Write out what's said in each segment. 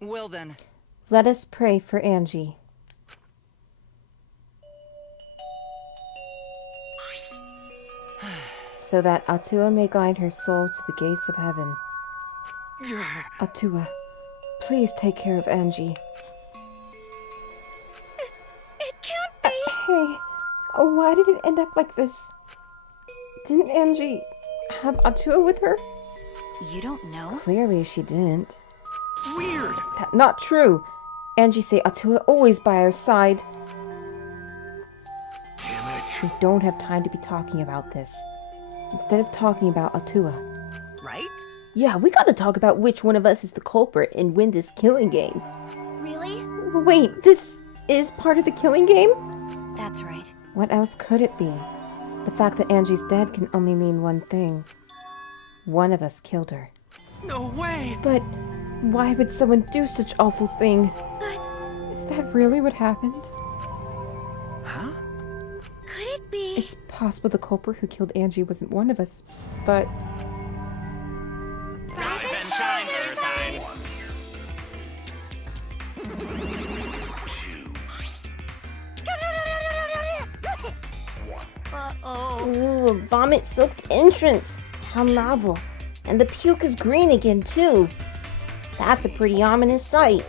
Well then. Let us pray for Angie. So that Atua may guide her soul to the gates of heaven. Atua, please take care of Angie. It can't be! Hey, why did it end up like this? Didn't Angie have Atua with her? You don't know? Clearly she didn't. Weird! That's not true. Angie say Atua always by her side. Damn it. We don't have time to be talking about this. Instead of talking about Atua. Right? Yeah, we gotta talk about which one of us is the culprit and win this killing game. Really? Wait, this is part of the killing game? That's right. What else could it be? The fact that Angie's dead can only mean one thing. One of us killed her. No way! But why would someone do such awful thing? But Is that really what happened? Huh? could it be? It's possible the culprit who killed Angie wasn't one of us, but... Rise and shine, Riverside! Uh-oh. Ooh, a vomit-soaked entrance! How novel. And the puke is green again, too. That's a pretty ominous sight.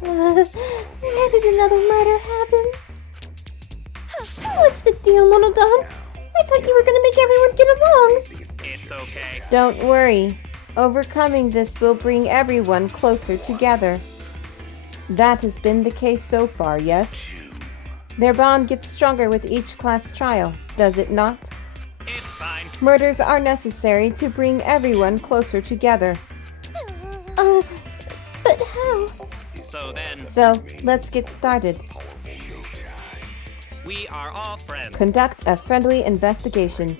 Why did another murder happen? What's the deal, Monodon? I thought you were gonna make everyone get along. It's okay. Don't worry. Overcoming this will bring everyone closer together. That has been the case so far, yes? Their bond gets stronger with each class trial, does it not? It's fine. Murders are necessary to bring everyone closer together. But how? So, let's get started. We are all friends. Conduct a friendly investigation.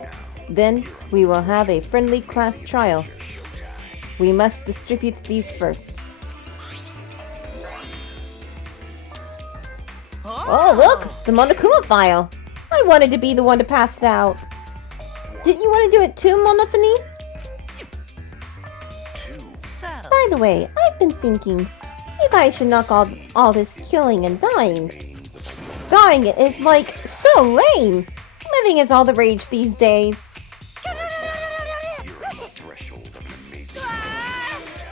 Then, we will have a friendly class trial. We must distribute these first. Oh, look! The Monokuma file! I wanted to be the one to pass it out. Didn't you want to do it too, Monophony? By the way, I've been thinking, you guys should knock all this killing and dying. Dying is, like, so lame. Living is all the rage these days.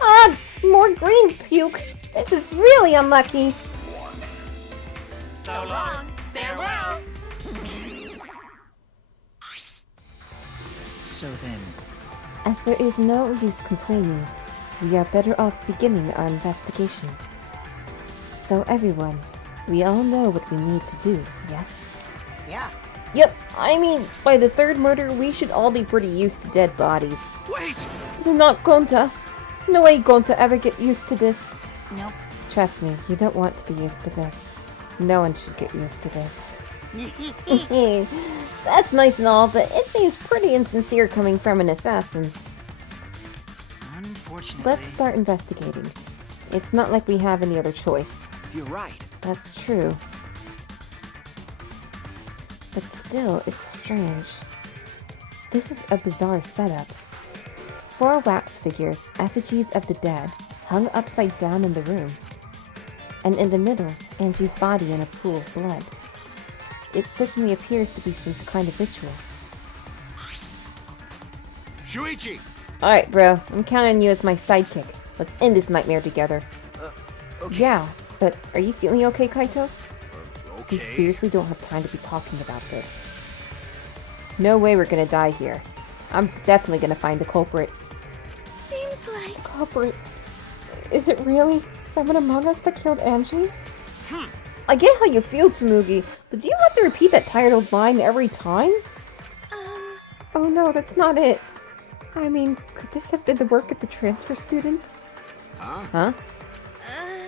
Ah, more green puke. This is really unlucky. So long. Farewell. So then, As there is no use complaining, we are better off beginning our investigation. So everyone, we all know what we need to do, yes? yeah. Yep, I mean, by the third murder, we should all be pretty used to dead bodies. Wait! You're not Gonta. No way Gonta ever get used to this. Nope. Trust me, you don't want to be used to this. No one should get used to this. That's nice and all, but it seems pretty insincere coming from an assassin. Unfortunately. Let's start investigating. It's not like we have any other choice. You're right. That's true. But still, it's strange. This is a bizarre setup. 4 wax figures, effigies of the dead, hung upside down in the room. And in the middle, Angie's body in a pool of blood. It certainly appears to be some kind of ritual. Shuichi! Alright, bro. I'm counting on you as my sidekick. Let's end this nightmare together. Okay. Yeah, but are you feeling okay, Kaito? Okay. We seriously don't have time to be talking about this. No way we're gonna die here. I'm definitely gonna find the culprit. Seems like... Culprit? Is it really someone among us that killed Angie? I get how you feel, Tsumugi, but do you have to repeat that tired old line every time? Oh no, that's not it. I mean, could this have been the work of the transfer student? Huh?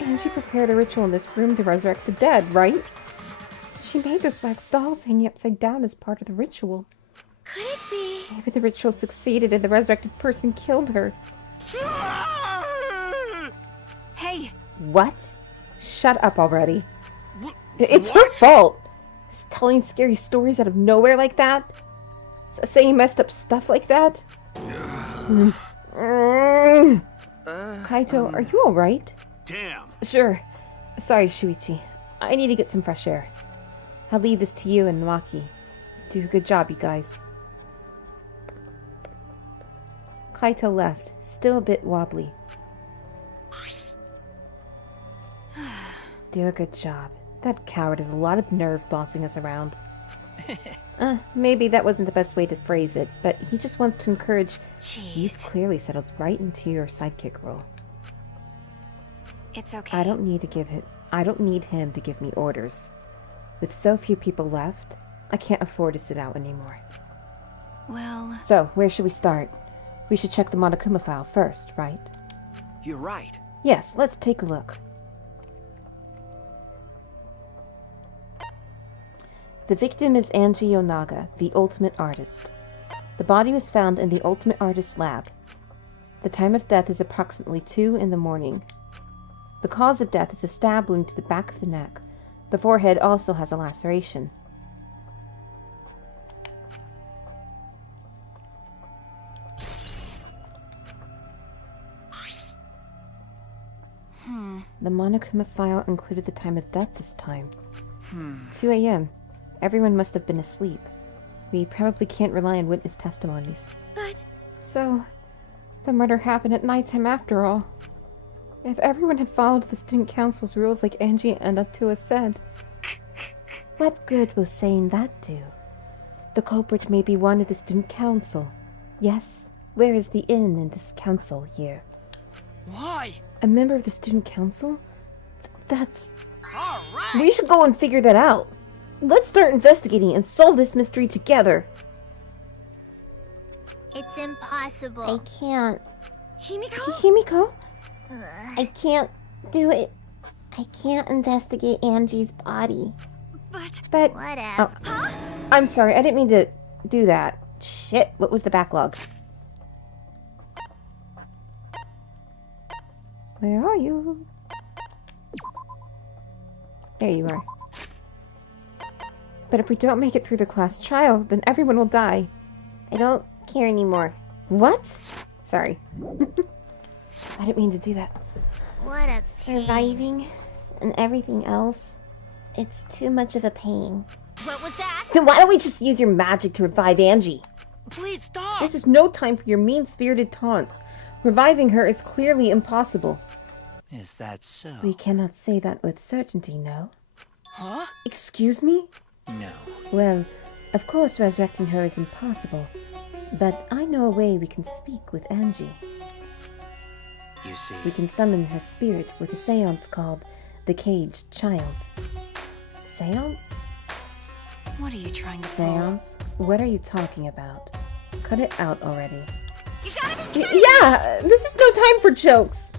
Angie prepared a ritual in this room to resurrect the dead, right? She made those wax dolls hanging upside down as part of the ritual. Could it be? Maybe the ritual succeeded and the resurrected person killed her. Hey! What? Shut up already. It's her fault. Telling scary stories out of nowhere like that? Saying messed up stuff like that? Kaito, are you alright? Damn. Sure. Sorry, Shuichi. I need to get some fresh air. I'll leave this to you and Maki. Do a good job, you guys. Kaito left, still a bit wobbly. Do a good job. That coward has a lot of nerve bossing us around. Maybe that wasn't the best way to phrase it, but he just wants to encourage. Jeez. You've clearly settled right into your sidekick role. It's okay. I don't need him to give me orders. With so few people left, I can't afford to sit out anymore. Well... So, where should we start? We should check the Monokuma file first, right? You're right. Yes, let's take a look. The victim is Angie Yonaga, the Ultimate Artist. The body was found in the Ultimate Artist lab. The time of death is approximately 2 in the morning. The cause of death is a stab wound to the back of the neck. The forehead also has a laceration. The Monokuma file included the time of death this time. 2 a.m. Everyone must have been asleep. We probably can't rely on witness testimonies. But... So, the murder happened at nighttime after all. If everyone had followed the student council's rules like Angie and Atua said, what good will saying that do? The culprit may be one of the student council. Yes, where is the inn in this council here? Why? A member of the student council? That's... All right. We should go and figure that out. Let's start investigating and solve this mystery together. It's impossible. I can't. Himiko? Himiko? I can't do it. I can't investigate Angie's body. But... Whatever. Oh, I'm sorry, I didn't mean to do that. Shit, what was the backlog? Where are you? There you are. But if we don't make it through the class trial, then everyone will die. I don't care anymore. What? Sorry. I didn't mean to do that. What a pain. Surviving and everything else, it's too much of a pain. What was that? Then why don't we just use your magic to revive Angie? Please stop. This is no time for your mean-spirited taunts. Reviving her is clearly impossible. Is that so? We cannot say that with certainty, no? Huh? Excuse me? No. Well, of course resurrecting her is impossible. But I know a way we can speak with Angie. You see. We can summon her spirit with a seance called the Caged Child. Seance? What are you trying to say? Seance? What are you talking about? Cut it out already. You gotta be kidding! Yeah! This is no time for jokes!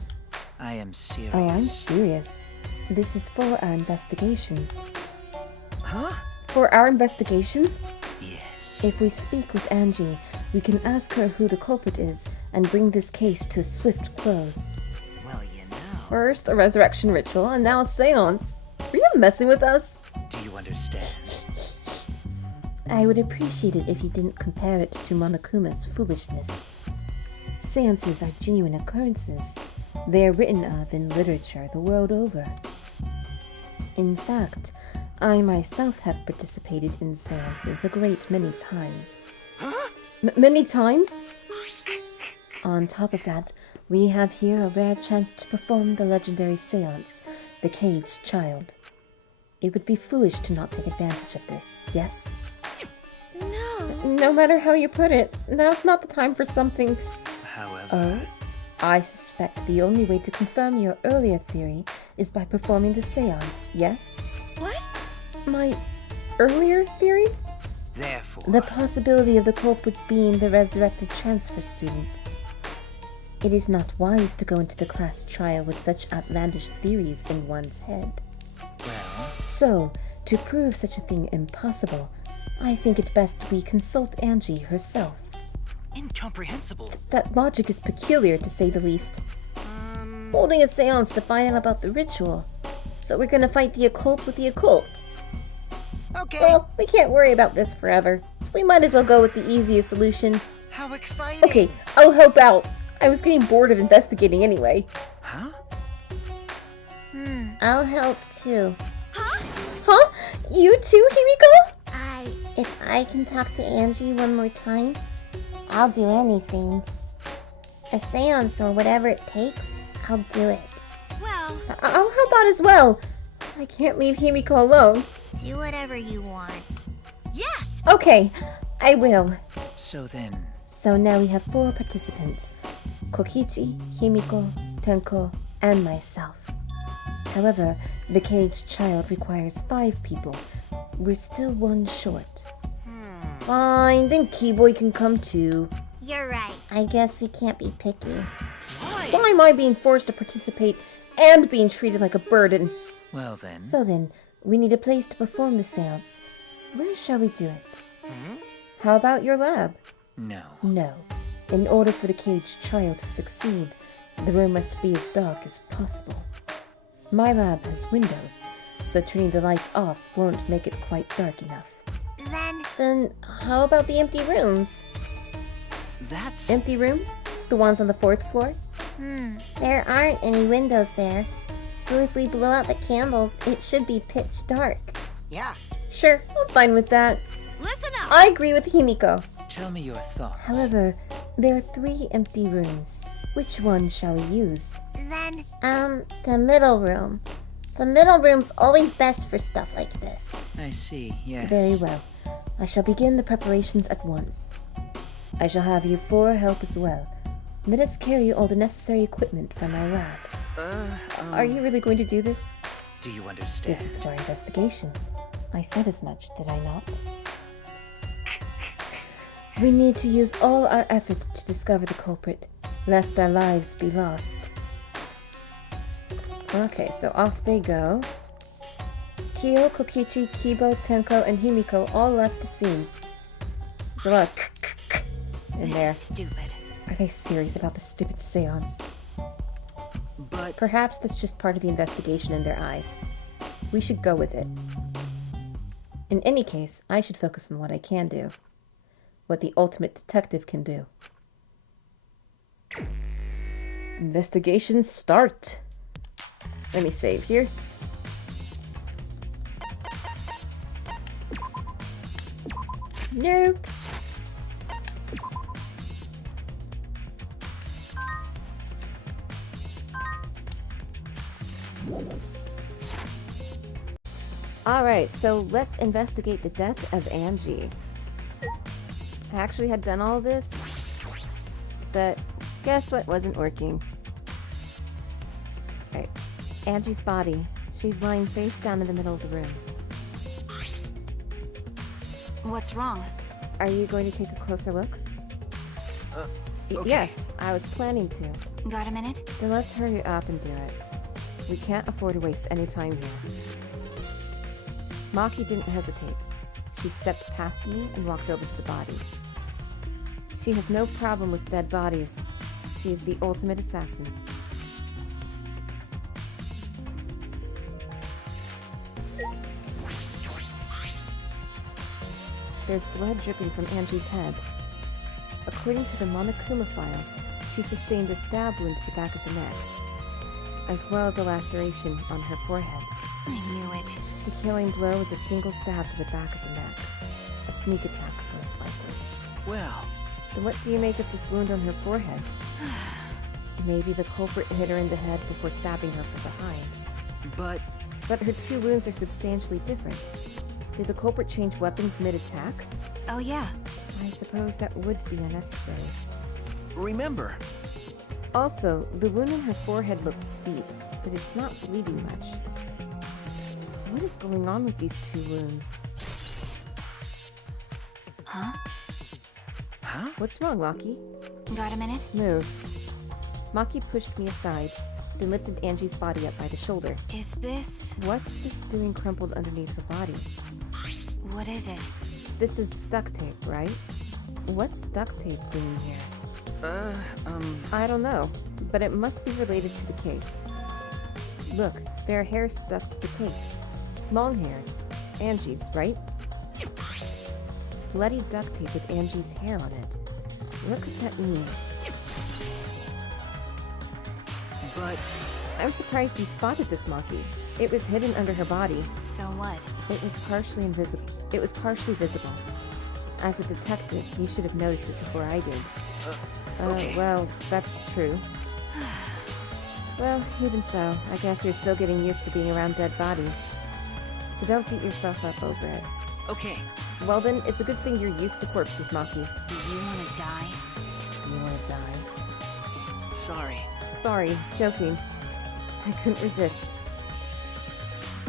I am serious. Oh, I'm serious. This is for our investigation. Huh? For our investigation? Yes. If we speak with Angie, we can ask her who the culprit is and bring this case to a swift close. Well, you know. First, a resurrection ritual, and now a seance. Are you messing with us? Do you understand? I would appreciate it if you didn't compare it to Monokuma's foolishness. Seances are genuine occurrences. They are written of in literature the world over. In fact, I myself have participated in seances a great many times. Huh? Many times? On top of that, we have here a rare chance to perform the legendary seance, the Caged Child. It would be foolish to not take advantage of this, yes? No. No matter how you put it, now's not the time for something... However. Oh? I suspect the only way to confirm your earlier theory is by performing the seance, yes? What? My earlier theory? Therefore. The possibility of the culprit being the resurrected transfer student. It is not wise to go into the class trial with such outlandish theories in one's head. Well. So, to prove such a thing impossible, I think it best we consult Angie herself. Incomprehensible. That logic is peculiar, to say the least. Holding a seance to find out about the ritual. So we're gonna fight the occult with the occult. okay? Well, we can't worry about this forever, so we might as well go with the easiest solution. How exciting! Okay, I'll help out. I was getting bored of investigating anyway. Huh? I'll help too. Huh? You too, Himiko? If I can talk to Angie one more time, I'll do anything. A seance or whatever it takes, I'll do it. Well, I'll help out as well. I can't leave Himiko alone. do whatever you want. Yes! Okay, I will. So then, So now we have 4 participants. Kokichi, Himiko, Tenko, and myself. However, the caged child requires 5 people. We're still 1 short. Fine, then Keyboy can come too. You're right. I guess we can't be picky. Why am I being forced to participate and being treated like a burden? well then. So then, we need a place to perform the seance. Where shall we do it? How about your lab? No. No. In order for the caged child to succeed, the room must be as dark as possible. My lab has windows, so turning the lights off won't make it quite dark enough. Then how about the empty rooms? That's... Empty rooms? The ones on the 4th floor? There aren't any windows there, so if we blow out the candles, it should be pitch dark. Yeah. Sure, I'm fine with that. Listen up! I agree with Himiko. Tell me your thoughts. However, there are 3 empty rooms. Which one shall we use? The middle room. The middle room's always best for stuff like this. I see, yes. Very well. I shall begin the preparations at once. I shall have you 4 help as well. Let us carry all the necessary equipment from my lab. Are you really going to do this? Do you understand? This is for investigation. I said as much, did I not? We need to use all our effort to discover the culprit, lest our lives be lost. Okay, so off they go. Kyo, Kokichi, Kibo, Tenko, and Himiko all left the scene. There's a lot of in there. Stupid. Are they serious about the stupid seance? But... Perhaps that's just part of the investigation in their eyes. We should go with it. In any case, I should focus on what I can do. What the ultimate detective can do. Investigation start. Let me save here. Nope. Alright, so let's investigate the death of Angie. I actually had done all this, but guess what wasn't working? Alright, Angie's body. She's lying face down in the middle of the room. What's wrong? Are you going to take a closer look? Okay. Yes, I was planning to. Got a minute? Then let's hurry up and do it. We can't afford to waste any time here. Maki didn't hesitate. She stepped past me and walked over to the body. She has no problem with dead bodies. She is the ultimate assassin. There's blood dripping from Angie's head. According to the Monokuma file, she sustained a stab wound to the back of the neck, as well as a laceration on her forehead. I knew it. The killing blow was a single stab to the back of the neck. A sneak attack, most likely. Well... Then what do you make of this wound on her forehead? Maybe the culprit hit her in the head before stabbing her from behind. But her 2 wounds are substantially different. Did the culprit change weapons mid-attack? Oh yeah. I suppose that would be unnecessary. Remember... Also, the wound on her forehead looks deep, but it's not bleeding much. What is going on with these 2 wounds? Huh? Huh? What's wrong, Maki? Got a minute? Move. Maki pushed me aside, then lifted Angie's body up by the shoulder. Is this... What's this doing crumpled underneath her body? What is it? This is duct tape, right? What's duct tape doing here? I don't know, but it must be related to the case. Look, there are hairs stuck to the tape. Long hairs. Angie's, right? bloody duct tape with Angie's hair on it. What could that mean? But I'm surprised you spotted this Maki. It was hidden under her body. So what? It was partially invisible. It was partially visible. As a detective, you should have noticed it before I did. okay. Well, that's true. Well, even so, I guess you're still getting used to being around dead bodies. So don't beat yourself up over it. Okay. Well then, it's a good thing you're used to corpses, Maki. Do you want to die? Do you want to die? Sorry. Sorry, joking. I couldn't resist.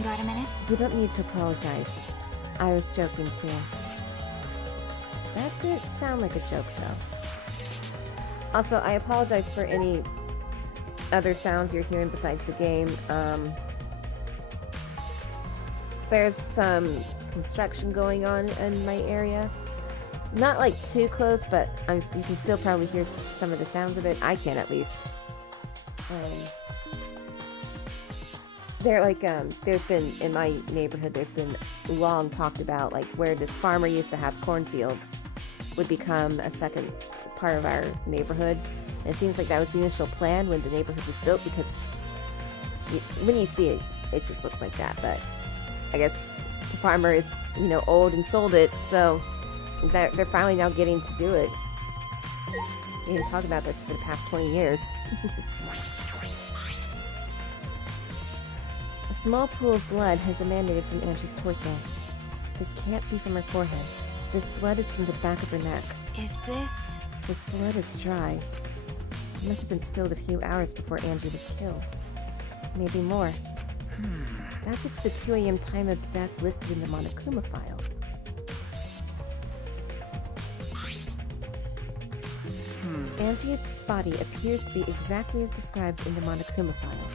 Got a minute? You don't need to apologize. I was joking too. That didn't sound like a joke though. Also, I apologize for any other sounds you're hearing besides the game. There's some construction going on in my area. Not like too close, but you can still probably hear some of the sounds of it. I can at least. There's been, in my neighborhood, there's been long talked about, like, where this farmer used to have cornfields would become a second part of our neighborhood. And it seems like that was the initial plan when the neighborhood was built, because when you see it, it just looks like that. But I guess the farmer is, old and sold it, so they're finally now getting to do it. We didn't talk about this for the past 20 years. A small pool of blood has emanated from Angie's torso. This can't be from her forehead. This blood is from the back of her neck. Is this... This blood is dry. It must have been spilled a few hours before Angie was killed. Maybe more. That fits the 2 a.m. time of death listed in the Monokuma file. Angie's body appears to be exactly as described in the Monokuma file.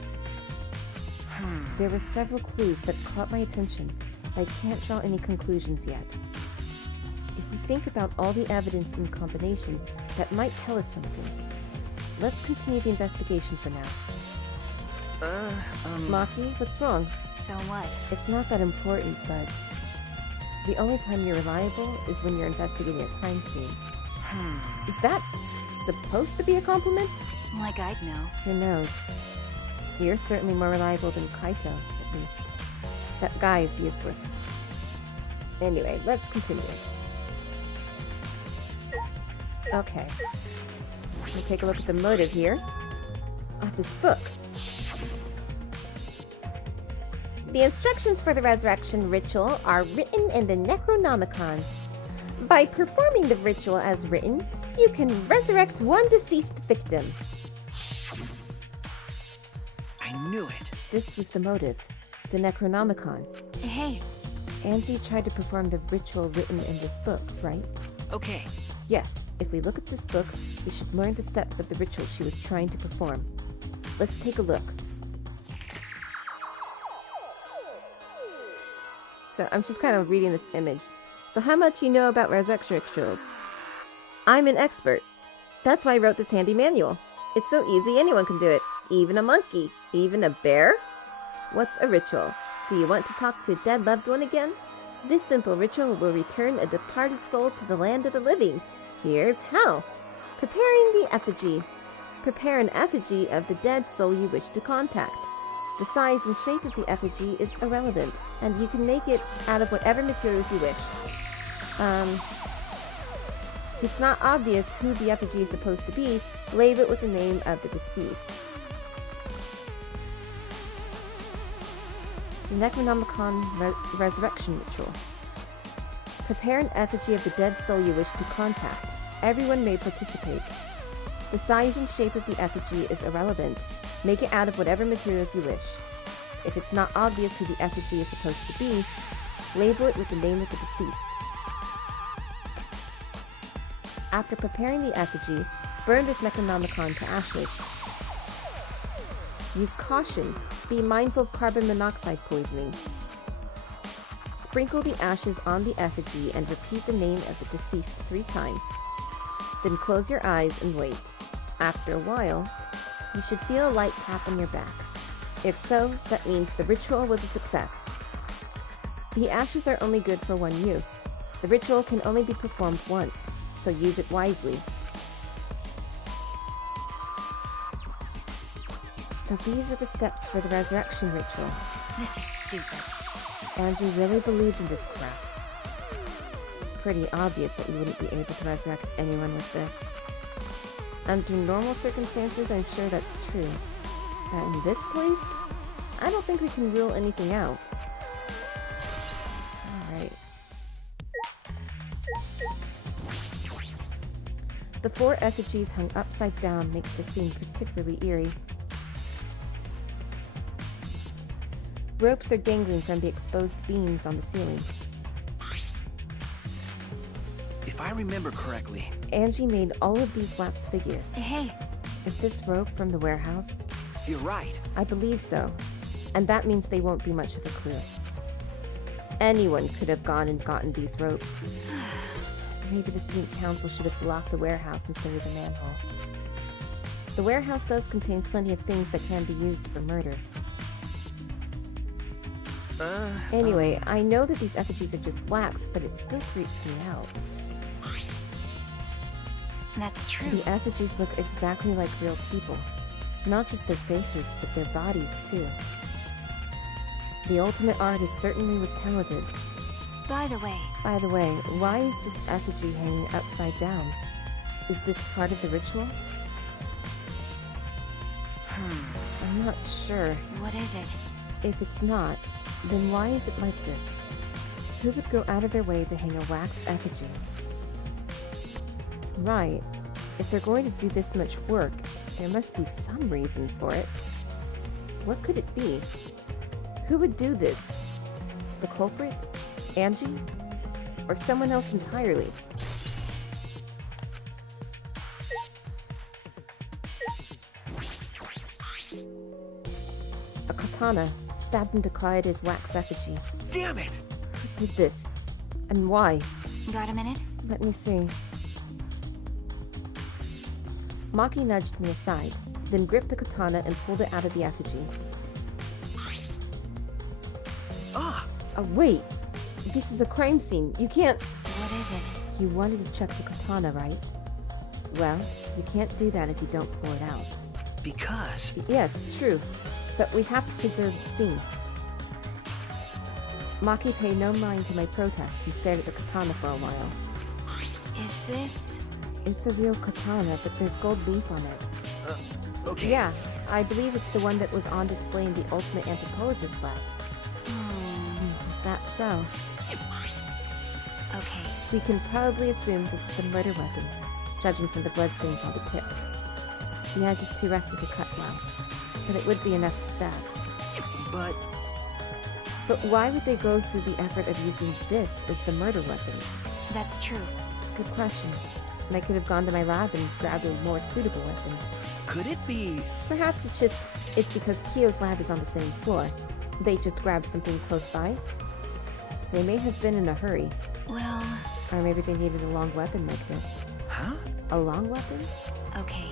There were several clues that caught my attention, but I can't draw any conclusions yet. If we think about all the evidence in combination, that might tell us something. Let's continue the investigation for now. Maki, what's wrong? So what? It's not that important, but the only time you're reliable is when you're investigating a crime scene. Is that supposed to be a compliment? Like I'd know. Who knows? You're certainly more reliable than Kaito, at least. That guy is useless. Anyway, let's continue. Okay. Let me take a look at the motive here. This book. The instructions for the resurrection ritual are written in the Necronomicon. By performing the ritual as written, you can resurrect one deceased victim. I knew it. This was the motive, the Necronomicon. Hey, Angie tried to perform the ritual written in this book, right? Okay. Yes, if we look at this book, we should learn the steps of the ritual she was trying to perform. Let's take a look. So I'm just kind of reading this image. So how much you know about resurrection rituals? I'm an expert. That's why I wrote this handy manual. It's so easy, anyone can do it. Even a monkey. Even a bear? What's a ritual? Do you want to talk to a dead loved one again? This simple ritual will return a departed soul to the land of the living. Here's how. Preparing the effigy. Prepare an effigy of the dead soul you wish to contact. The size and shape of the effigy is irrelevant, and you can make it out of whatever materials you wish. If it's not obvious who the effigy is supposed to be, label it with the name of the deceased. The Necronomicon Resurrection Ritual. Prepare an effigy of the dead soul you wish to contact. Everyone may participate. The size and shape of the effigy is irrelevant. Make it out of whatever materials you wish. If it's not obvious who the effigy is supposed to be, label it with the name of the deceased. After preparing the effigy, burn this Necronomicon to ashes. Use caution. Be mindful of carbon monoxide poisoning. Sprinkle the ashes on the effigy and repeat the name of the deceased 3 times. Then close your eyes and wait. After a while, you should feel a light tap on your back. If so, that means the ritual was a success. The ashes are only good for one use. The ritual can only be performed once, so use it wisely. So these are the steps for the resurrection ritual. This is stupid. Angie really believed in this crap. It's pretty obvious that you wouldn't be able to resurrect anyone with this. Under normal circumstances, I'm sure that's true. But in this place, I don't think we can rule anything out. Alright. The 4 effigies hung upside down makes the scene particularly eerie. Ropes are dangling from the exposed beams on the ceiling. If I remember correctly, Angie made all of these wax figures. Hey, Is this rope from the warehouse? you're right. I believe so. And that means they won't be much of a clue. Anyone could have gone and gotten these ropes. Maybe the student council should have blocked the warehouse instead of the manhole. The warehouse does contain plenty of things that can be used for murder. Anyway, I know that these effigies are just wax, but it still creeps me out. that's true. The effigies look exactly like real people. Not just their faces, but their bodies, too. The ultimate artist certainly was talented. By the way, By the way, why is this effigy hanging upside down? Is this part of the ritual? I'm not sure. what is it? If it's not, then why is it like this? Who would go out of their way to hang a wax effigy? Right. If they're going to do this much work, there must be some reason for it. What could it be? Who would do this? The culprit? Angie? Or someone else entirely? A katana stabbed into Kaede's wax effigy. Damn it! Who did this? And why? Got a minute? Let me see. Maki nudged me aside, then gripped the katana and pulled it out of the effigy. Ah! Wait! This is a crime scene. You can't... What is it? You wanted to check the katana, right? Well, you can't do that if you don't pull it out. Because... Yes, true. But we have to preserve the scene. Maki paid no mind to my protest and stared at the katana for a while. Is this... It's a real katana, but there's gold leaf on it. okay. Yeah, I believe it's the one that was on display in the Ultimate Anthropologist lab. Is that so? Okay. We can probably assume this is the murder weapon, judging from the bloodstains on the tip. The edge is too rusty to cut now, but it would be enough to stab. But... But why would they go through the effort of using this as the murder weapon? That's true. Good question. And I could have gone to my lab and grabbed a more suitable weapon. could it be... Perhaps it's because Kyo's lab is on the same floor. They just grabbed something close by. They may have been in a hurry. Well, Or maybe they needed a long weapon like this. Huh? A long weapon? okay.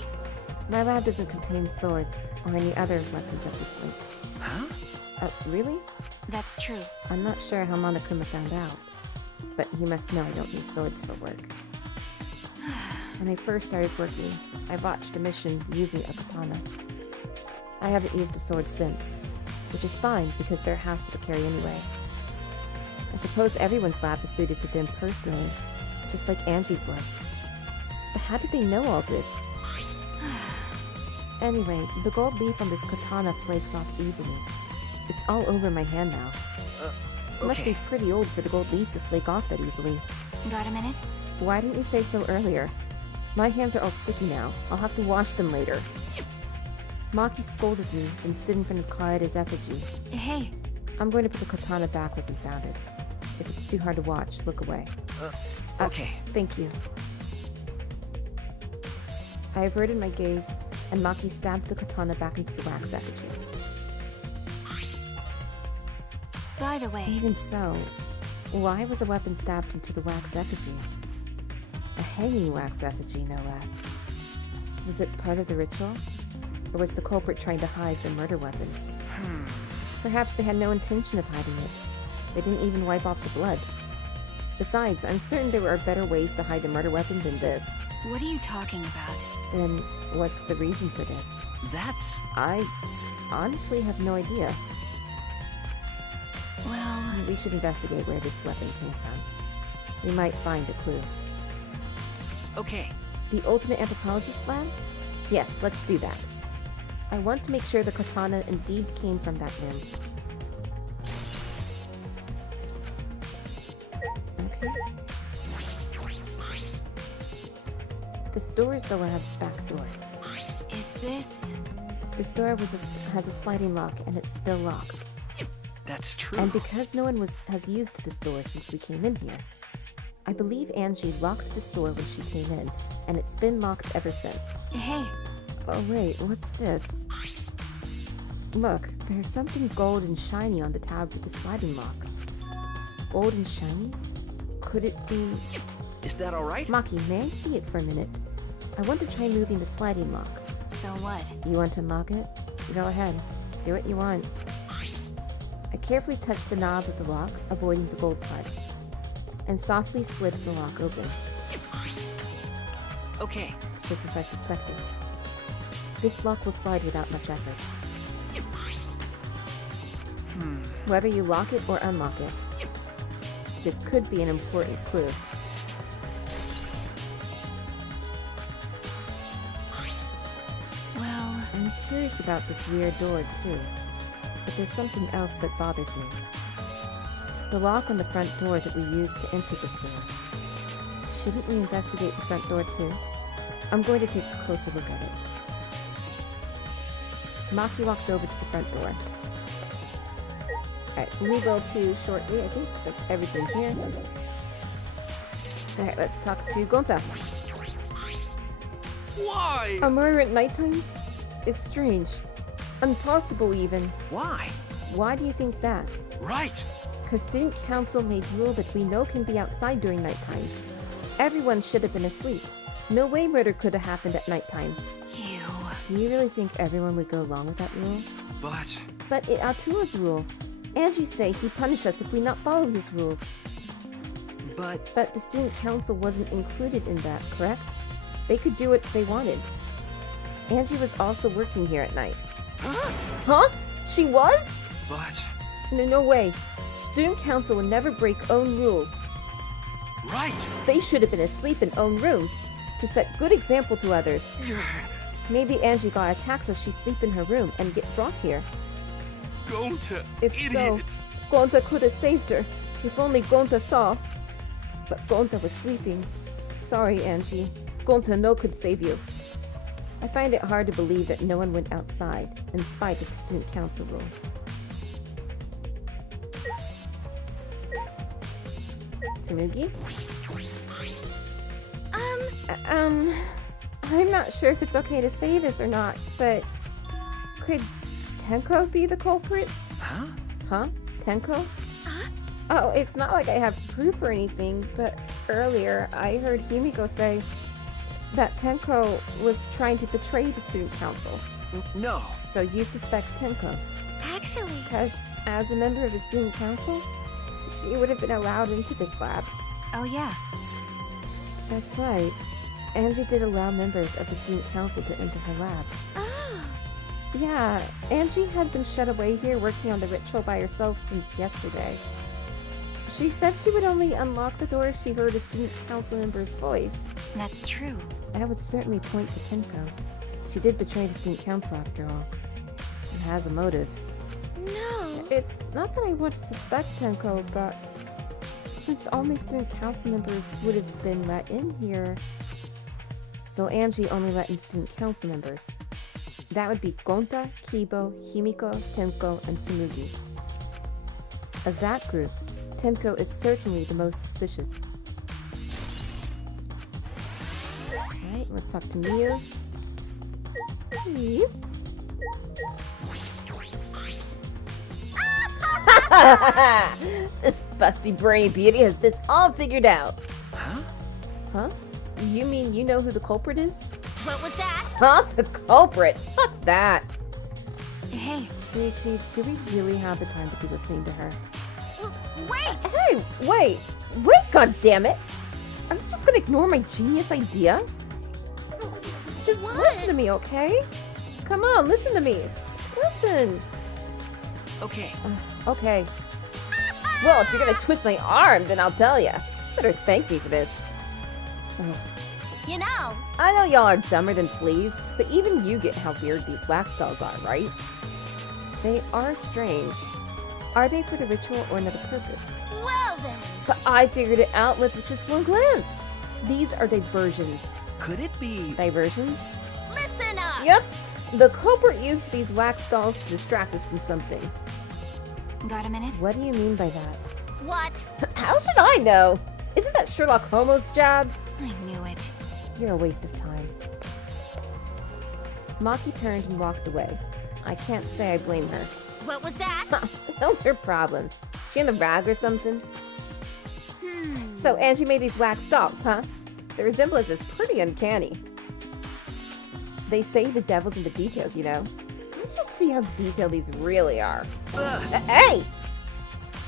My lab doesn't contain swords or any other weapons of this length. Huh? Really? That's true. I'm not sure how Monokuma found out, but he must know I don't use swords for work. When I first started working, I botched a mission using a katana. I haven't used a sword since, which is fine because they're a hassle to carry anyway. I suppose everyone's lab is suited to them personally, just like Angie's was. But how did they know all this? Anyway, the gold leaf on this katana flakes off easily. It's all over my hand now. It must be Okay. pretty old for the gold leaf to flake off that easily. Got a minute? Why didn't you say so earlier? My hands are all sticky now. I'll have to wash them later. Maki scolded me, then stood in front of Kaede's effigy. Hey, I'm going to put the katana back where we found it. If it's too hard to watch, look away. Okay. Thank you. I averted my gaze, and Maki stabbed the katana back into the wax effigy. by the way, Even so, why was a weapon stabbed into the wax effigy? A hanging wax effigy, no less. Was it part of the ritual? Or was the culprit trying to hide the murder weapon? Perhaps they had no intention of hiding it. They didn't even wipe off the blood. Besides, I'm certain there are better ways to hide a murder weapon than this. What are you talking about? Then what's the reason for this? That's... I honestly have no idea. Well, We should investigate where this weapon came from. We might find a clue. Okay. The Ultimate Anthropologist Lab? Yes, let's do that. I want to make sure the katana indeed came from that room. Okay. This door is the lab's back door. is this... This door has a sliding lock, and it's still locked. That's true. And because no one has used this door since we came in here, I believe Angie locked this door when she came in, and it's been locked ever since. Hey, Oh wait, what's this? Look, there's something gold and shiny on the tab with the sliding lock. Gold and shiny? Could it be... Is that alright? Maki, may I see it for a minute? I want to try moving the sliding lock. so what? You want to unlock it? Go ahead. Do what you want. I carefully touched the knob of the lock, avoiding the gold parts, and softly slid the lock open, Okay. just as I suspected. This lock will slide without much effort. Whether you lock it or unlock it, this could be an important clue. Well, I'm curious about this weird door too, but there's something else that bothers me. The lock on the front door that we used to enter this room. Shouldn't we investigate the front door too? I'm going to take a closer look at it. Maki walked over to the front door. Alright, we will too shortly. I think that's everything here. Alright, let's talk to Gonta. Why? A murder at nighttime is strange. Impossible even. Why? Why do you think that? Right. Because student council made rule that we know can be outside during nighttime. Everyone should have been asleep. No way murder could have happened at nighttime. ew. Do you really think everyone would go along with that rule? But But Atua's rule. Angie say he punish us if we not follow his rules. But the student council wasn't included in that, correct? They could do what they wanted. Angie was also working here at night. Huh? She was? but No way. Student council would never break own rules. right. They should have been asleep in own rooms to set good example to others. Maybe Angie got attacked while she sleep in her room and get brought here. Gonta, If idiot. so, Gonta could have saved her. If only Gonta saw. But Gonta was sleeping. Sorry, Angie. Gonta no could save you. I find it hard to believe that no one went outside, in spite of the student council rule. Tsumugi? I'm not sure if it's okay to say this or not, but could Tenko be the culprit? Huh? Huh? Tenko? Oh, it's not like I have proof or anything, but earlier I heard Himiko say that Tenko was trying to betray the student council. No. So you suspect Tenko? Actually, Because as a member of the student council, she would have been allowed into this lab. oh yeah. That's right. Angie did allow members of the student council to enter her lab. Ah, Yeah, Angie had been shut away here working on the ritual by herself since yesterday. She said she would only unlock the door if she heard a student council member's voice. that's true. That would certainly point to Tenko. She did betray the student council after all. And has a motive. No. It's not that I want to suspect Tenko, but since only student council members would have been let in here, so Angie only let in student council members. That would be Gonta, Kibo, Himiko, Tenko, and Tsumugi. Of that group, Tenko is certainly the most suspicious. Alright, let's talk to Miu. Yep. This busty brain beauty has this all figured out. Huh? Huh? You mean you know who the culprit is? What was that? Huh? The culprit? Fuck that! Hey, Shuichi, do we really have the time to be listening to her? Wait! Hey, wait, goddammit! Are you just gonna ignore my genius idea? Just listen to me, okay? Come on, listen to me. Listen. Okay. Okay. Well, if you're gonna twist my arm, then I'll tell ya. Better thank me for this. Ugh. You know, I know y'all are dumber than fleas, but even you get how weird these wax dolls are, right? They are strange. Are they for the ritual or another purpose? well then. But I figured it out with just one glance. These are diversions. Could it be? Diversions? Listen up! Yep. The culprit used these wax dolls to distract us from something. Got a minute? What do you mean by that? What? How should I know? Isn't that Sherlock Holmes' job? I knew it. You're a waste of time. Maki turned and walked away. I can't say I blame her. What was that? What the hell's her problem? She in a rag or something? Hmm. So Angie made these wax dolls, huh? The resemblance is pretty uncanny. They say the devil's in the details, you know. Let's just see how detailed these really are. Hey!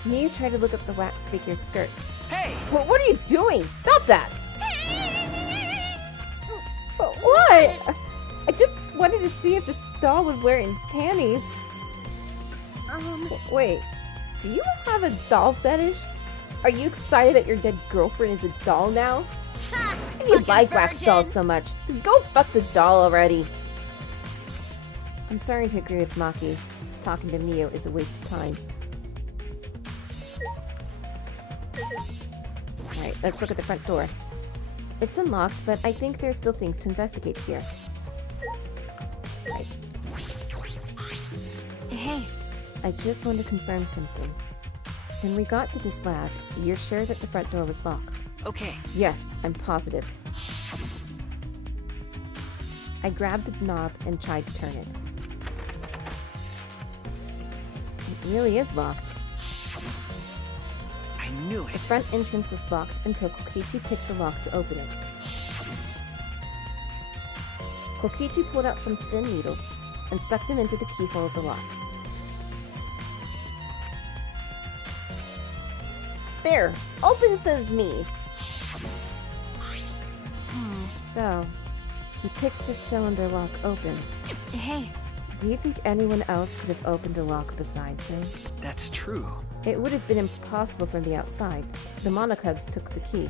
Miu tried to look up the wax figure's skirt. Hey! What are you doing? Stop that! What? I just wanted to see if this doll was wearing panties. Wait, do you have a doll fetish? Are you excited that your dead girlfriend is a doll now? Ha! If you Fucking like wax virgin. dolls so much, then go fuck the doll already. I'm starting to agree with Maki. Talking to Miu is a waste of time. Alright, let's look at the front door. It's unlocked, but I think there's still things to investigate here. Right. Hey, I just want to confirm something. When we got to this lab, you're sure that the front door was locked? Okay. Yes, I'm positive. I grabbed the knob and tried to turn it. It really is locked. I knew The it. front entrance was locked until Kokichi picked the lock to open it. Kokichi pulled out some thin needles and stuck them into the keyhole of the lock. There! Open, says me! So, he picked the cylinder lock open. hey, Do you think anyone else could have opened the lock besides him? That's true. It would have been impossible from the outside. The monocubs took the key.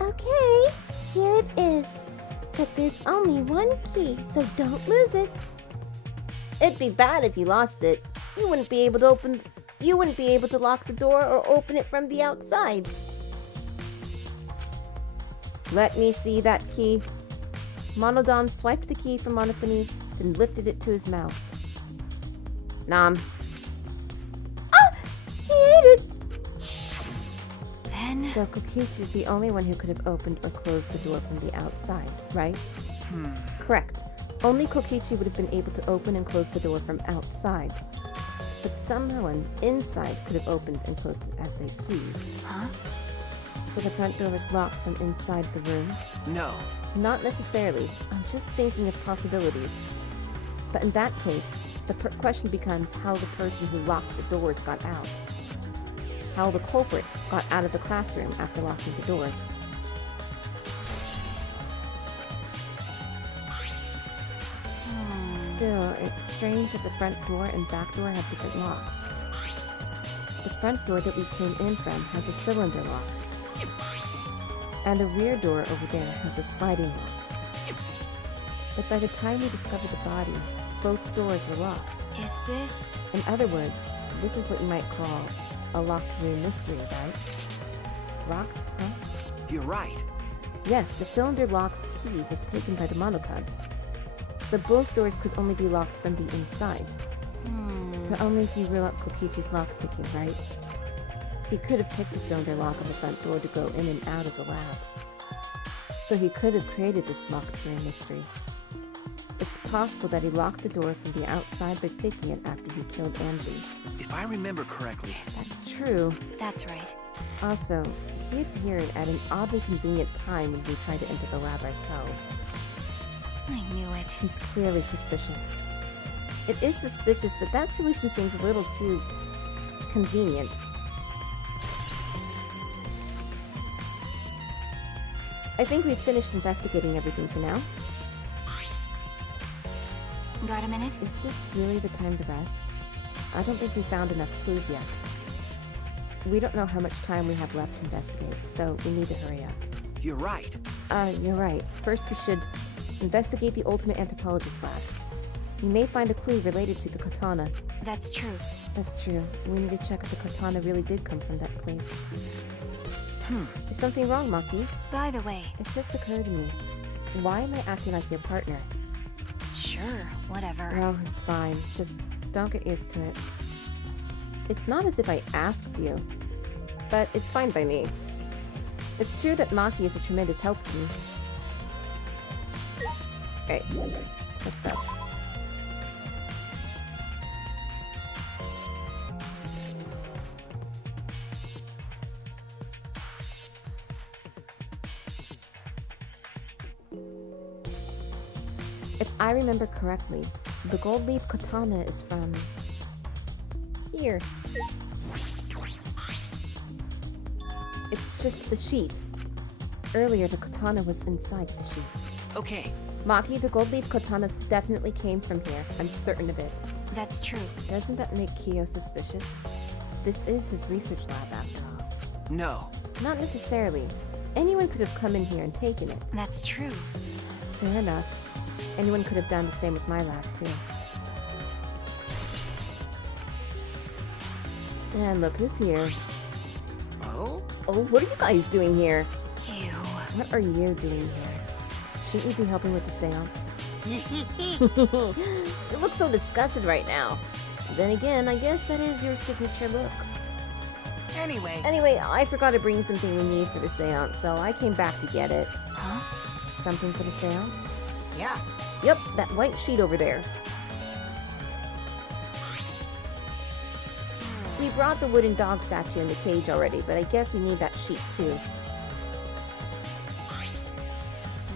Okay, here it is. But there's only one key, so don't lose it. It'd be bad if you lost it. You wouldn't be able to lock the door or open it from the outside. Let me see that key. Monodon swiped the key from Monophony, then lifted it to his mouth. Nom. Ah! He ate it! then... So Kokichi's the only one who could have opened or closed the door from the outside, right? Correct. Only Kokichi would have been able to open and close the door from outside. But someone inside could have opened and closed it as they pleased. Huh? So the front door was locked from inside the room? No. Not necessarily. I'm just thinking of possibilities. But in that case, the question becomes how the person who locked the doors got out. How the culprit got out of the classroom after locking the doors. Still, it's strange that the front door and back door have different locks. The front door that we came in from has a cylinder lock. And the rear door over there has a sliding lock. But by the time we discovered the body, both doors were locked. Is this... In other words, this is what you might call a locked room mystery, right? Locked, huh? You're right. Yes, the cylinder lock's key was taken by the monocubs. So both doors could only be locked from the inside. But only if you rule out Kokichi's lockpicking, right? He could have picked the cylinder lock on the front door to go in and out of the lab. So he could have created this locked room mystery. It's possible that he locked the door from the outside by picking it after he killed Angie. If I remember correctly, That's true. That's right. Also, he appeared at an oddly convenient time when we tried to enter the lab ourselves. I knew it. He's clearly suspicious. It is suspicious, but that solution seems a little too convenient. I think we've finished investigating everything for now. Got a minute? Is this really the time to rest? I don't think we found enough clues yet. We don't know how much time we have left to investigate, so we need to hurry up. You're right. You're right. First we should investigate the Ultimate Anthropologist lab. We may find a clue related to the katana. That's true. That's true. We need to check if the katana really did come from that place. Is something wrong, Maki? By the way, It just occurred to me. Why am I acting like your partner? sure, whatever. Well, it's fine. Just don't get used to it. It's not as if I asked you, but it's fine by me. It's true that Maki is a tremendous help to me. Okay, let's go. If I remember correctly, the gold leaf katana is from here. It's just the sheath. Earlier, the katana was inside the sheath. Okay. Maki, the gold leaf katana definitely came from here. I'm certain of it. That's true. Doesn't that make Kyo suspicious? This is his research lab, after all. No. Not necessarily. Anyone could have come in here and taken it. That's true. Fair enough. Anyone could have done the same with my lab, too. And look who's here. Oh? Oh, what are you guys doing here? Ew. What are you doing here? Shouldn't you be helping with the seance? You look so disgusted right now. Then again, I guess that is your signature look. Anyway, I forgot to bring something we need for the seance, so I came back to get it. Huh? Something for the seance? Yeah. Yep, that white sheet over there. We brought the wooden dog statue in the cage already, but I guess we need that sheet too.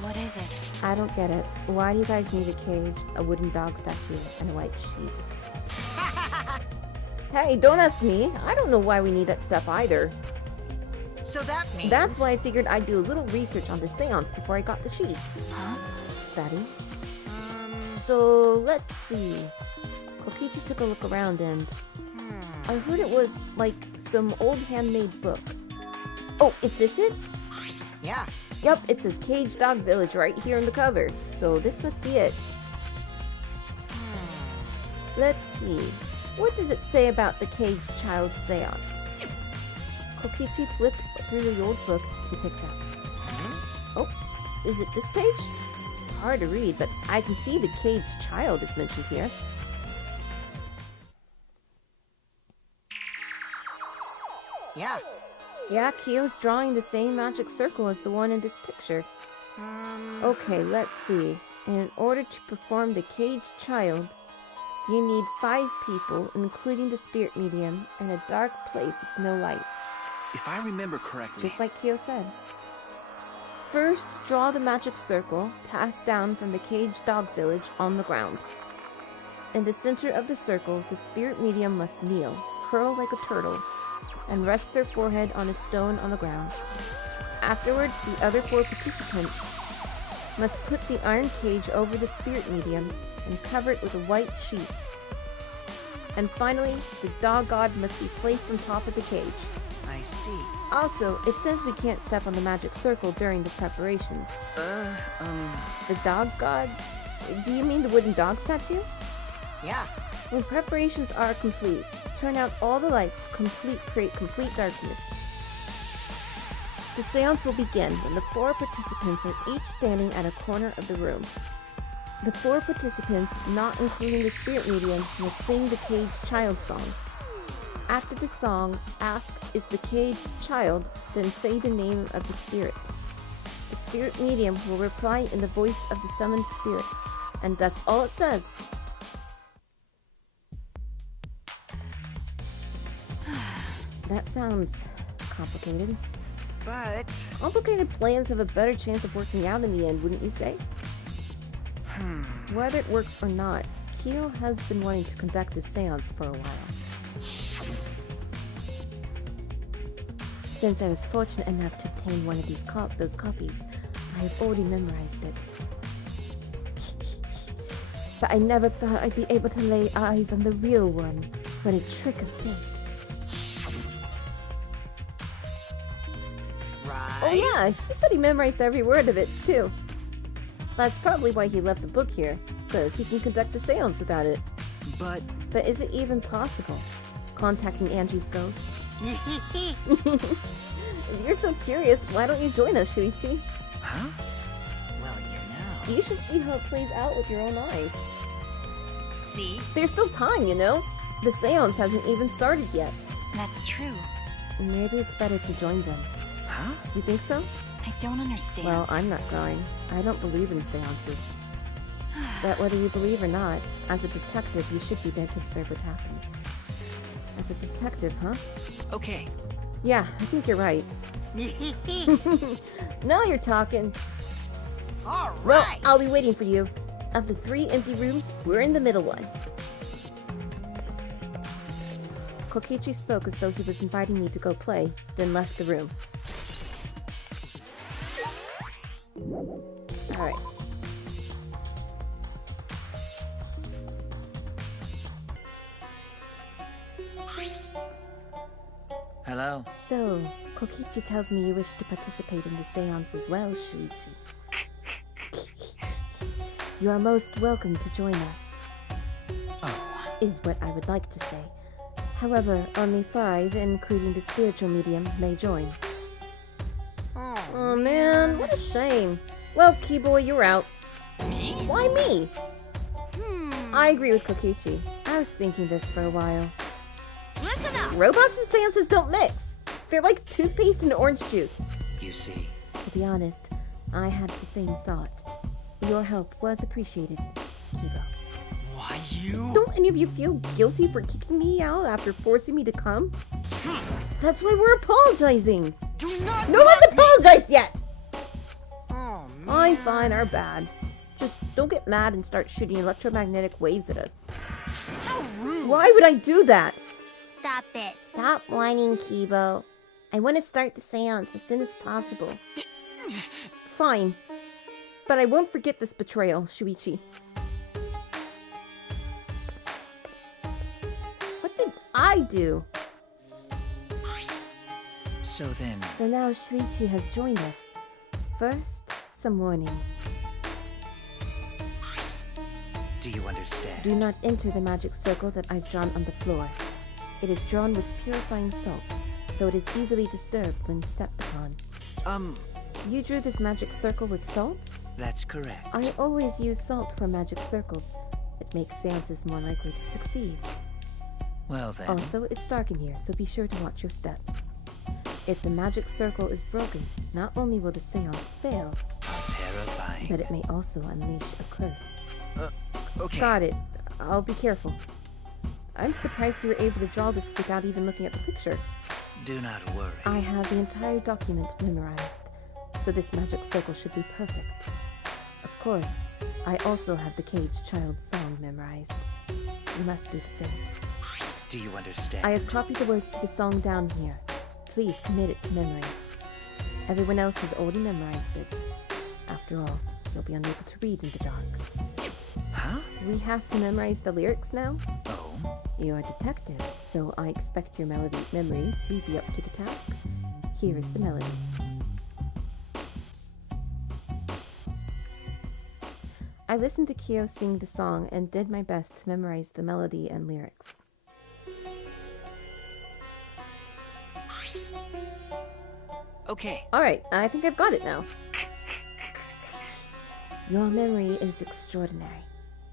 What is it? I don't get it. Why do you guys need a cage, a wooden dog statue, and a white sheet? Hey, don't ask me. I don't know why we need that stuff either. So that means... That's why I figured I'd do a little research on the seance before I got the sheet. Huh? Study. So, let's see. Kokichi took a look around and... I heard it was, like, some old handmade book. Oh, is this it? Yeah. Yep, it says Cage Dog Village right here on the cover. So this must be it. Let's see. What does it say about the Cage Child Seance? Kokichi flipped through the old book he picked up. Oh, is it this page? It's hard to read, but I can see the Cage Child is mentioned here. Yeah. Yeah, Kyo's drawing the same magic circle as the one in this picture. Okay, let's see. In order to perform the Cage Child, you need 5 people, including the spirit medium, and a dark place with no light. If I remember correctly... Just like Kyo said. First, draw the magic circle passed down from the Cage Dog Village on the ground. In the center of the circle, the spirit medium must kneel, curl like a turtle, and rest their forehead on a stone on the ground. Afterward, the other 4 participants must put the iron cage over the spirit medium and cover it with a white sheet. And finally, the dog god must be placed on top of the cage. I see. Also, it says we can't step on the magic circle during the preparations. The dog god? Do you mean the wooden dog statue? Yeah. When preparations are complete, turn out all the lights to create complete darkness. The seance will begin when the 4 participants are each standing at a corner of the room. The 4 participants, not including the spirit medium, will sing the Cage Child song. After the song, ask, "Is the cage child?" Then say the name of the spirit. The spirit medium will reply in the voice of the summoned spirit. And that's all it says. That sounds complicated. But... Complicated plans have a better chance of working out in the end, wouldn't you say? Whether it works or not, Korekiyo has been wanting to conduct this seance for a while. Since I was fortunate enough to obtain one of those copies, I have already memorized it. But I never thought I'd be able to lay eyes on the real one when a trick of fate. Right. Oh yeah, he said he memorized every word of it, too. That's probably why he left the book here, because he can conduct a seance without it. But But is it even possible? Contacting Angie's ghost? If you're so curious, why don't you join us, Shuichi? huh? Well, you know. You should see how it plays out with your own eyes. See? There's still time, you know? The seance hasn't even started yet. That's true. Maybe it's better to join them. Huh? You think so? I don't understand. Well, I'm not going. I don't believe in seances. But whether you believe or not, as a detective, you should be there to observe what happens. As a detective, huh? Okay. Yeah, I think you're right. Now you're talking. All right. Well, I'll be waiting for you. Of the 3 empty rooms, we're in the middle one. Kokichi spoke as though he was inviting me to go play, then left the room. Alright. Hello. So, Kokichi tells me you wish to participate in the seance as well, Shuichi. You are most welcome to join us, Oh. is what I would like to say. However, only 5, including the spiritual medium, may join. Oh man, what a shame. Well, Keyboy, you're out. Me? Why me? I agree with Kokichi. I was thinking this for a while. Listen up! Robots and seances don't mix. They're like toothpaste and orange juice. You see. To be honest, I had the same thought. Your help was appreciated, Kibo. Why you? Don't any of you feel guilty for kicking me out after forcing me to come? That's why we're apologizing. Do not. No one's apologized yet! Oh man. I'm fine, our bad. Just don't get mad and start shooting electromagnetic waves at us. How rude. Why would I do that? Stop it. Stop whining, Kibo. I want to start the seance as soon as possible. Fine. But I won't forget this betrayal, Shuichi. What did I do? So then. So now Shuichi has joined us. First, some warnings. Do you understand? Do not enter the magic circle that I've drawn on the floor. It is drawn with purifying salt, so it is easily disturbed when stepped upon. You drew this magic circle with salt? That's correct. I always use salt for magic circles. It makes seances more likely to succeed. Well then. Also, it's dark in here, so be sure to watch your step. If the magic circle is broken, not only will the seance fail, Terrifying. but it may also unleash a curse. Okay. Got it. I'll be careful. I'm surprised you were able to draw this without even looking at the picture. Do not worry. I have the entire document memorized, so this magic circle should be perfect. Of course, I also have the Cage Child song memorized. You must do the same. Do you understand? I have copied the words to the song down here. Please commit it to memory. Everyone else has already memorized it. After all, you'll be unable to read in the dark. Huh? We have to memorize the lyrics now? Oh. You're a detective, so I expect your memory to be up to the task. Here is the melody. I listened to Kyo sing the song and did my best to memorize the melody and lyrics. Okay. Alright, I think I've got it now. Your memory is extraordinary.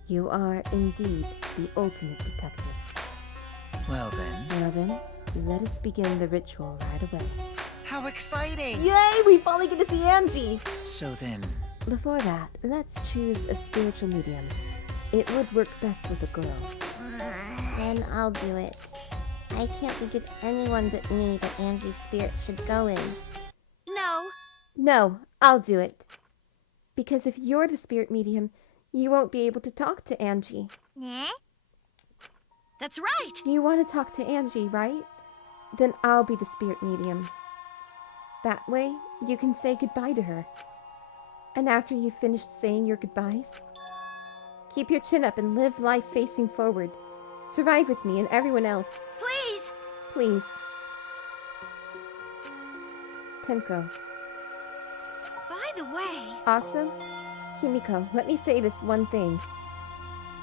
You are indeed the ultimate detective. Well then. Now then, let us begin the ritual right away. How exciting! Yay! We finally get to see Angie! So then. Before that, let's choose a spiritual medium. It would work best with a girl. Then I'll do it. I can't think of anyone but me that Angie's spirit should go in. No. No, I'll do it. Because if you're the spirit medium, you won't be able to talk to Angie. Eh? That's right! You want to talk to Angie, right? Then I'll be the spirit medium. That way, you can say goodbye to her. And after you've finished saying your goodbyes, keep your chin up and live life facing forward. Survive with me and everyone else. Please! Please. Tenko. By the way... Also, Himiko, let me say this one thing.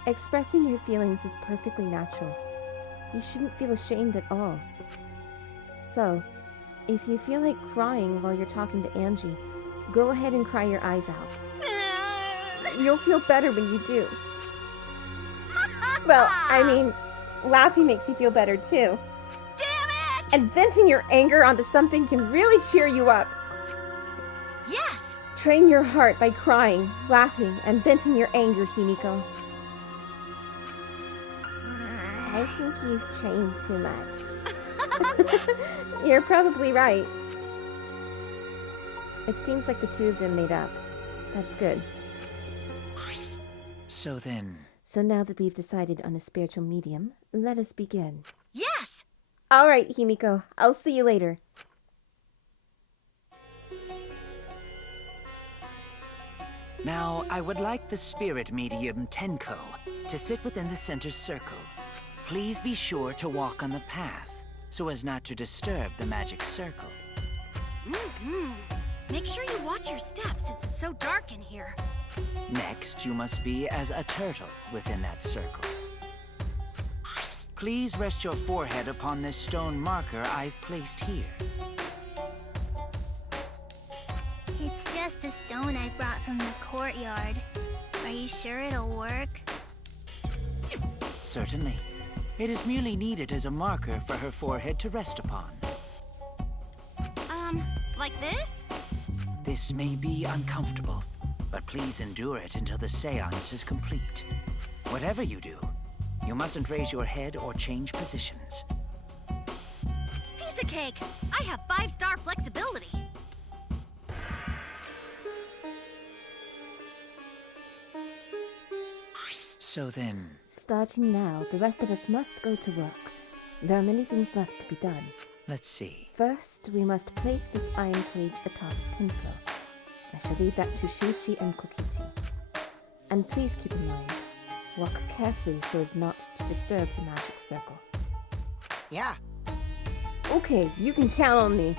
Expressing your feelings is perfectly natural. You shouldn't feel ashamed at all. So, if you feel like crying while you're talking to Angie, go ahead and cry your eyes out. You'll feel better when you do. Well, I mean, laughing makes you feel better too. Damn it! And venting your anger onto something can really cheer you up. Yes! Train your heart by crying, laughing, and venting your anger, Himiko. I think you've trained too much. You're probably right. It seems like the two of them made up. That's good. So then... So now that we've decided on a spiritual medium, let us begin. Yes! Alright, Himiko. I'll see you later. Now, I would like the spirit medium Tenko to sit within the center circle. Please be sure to walk on the path, so as not to disturb the magic circle. Mm-hmm. Make sure you watch your steps, it's so dark in here. Next, you must be as a turtle within that circle. Please rest your forehead upon this stone marker I've placed here. It's just a stone I brought from the courtyard. Are you sure it'll work? Certainly. It is merely needed as a marker for her forehead to rest upon. Like this? This may be uncomfortable, but please endure it until the seance is complete. Whatever you do, you mustn't raise your head or change positions. Piece of cake! I have 5-star flexibility! So then... Starting now, the rest of us must go to work. There are many things left to be done. let's see. First, we must place this iron cage atop Tenko. I shall leave that to Shuichi and Korekiyo. And please keep in mind, walk carefully so as not to disturb the magic circle. Yeah. Okay, you can count on me.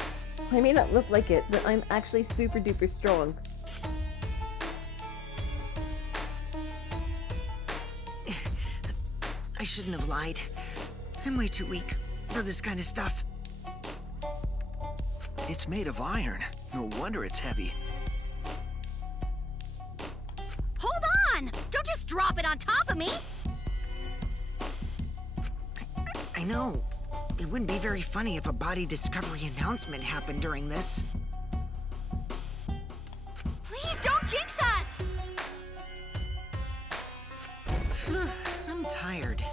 I may not look like it, but I'm actually super duper strong. I shouldn't have lied. I'm way too weak for this kind of stuff. It's made of iron. No wonder it's heavy. Hold on! Don't just drop it on top of me! I know. It wouldn't be very funny if a body discovery announcement happened during this. Please don't jinx us! I'm tired.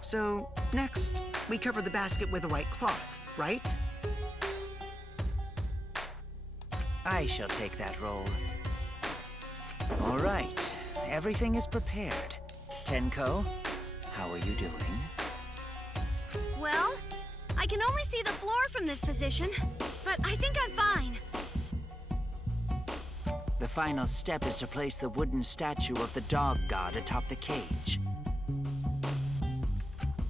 So, next, we cover the basket with a white cloth, right? I shall take that role. All right, everything is prepared. Tenko, how are you doing? Well, I can only see the floor from this position, but I think I'm fine. The final step is to place the wooden statue of the dog god atop the cage.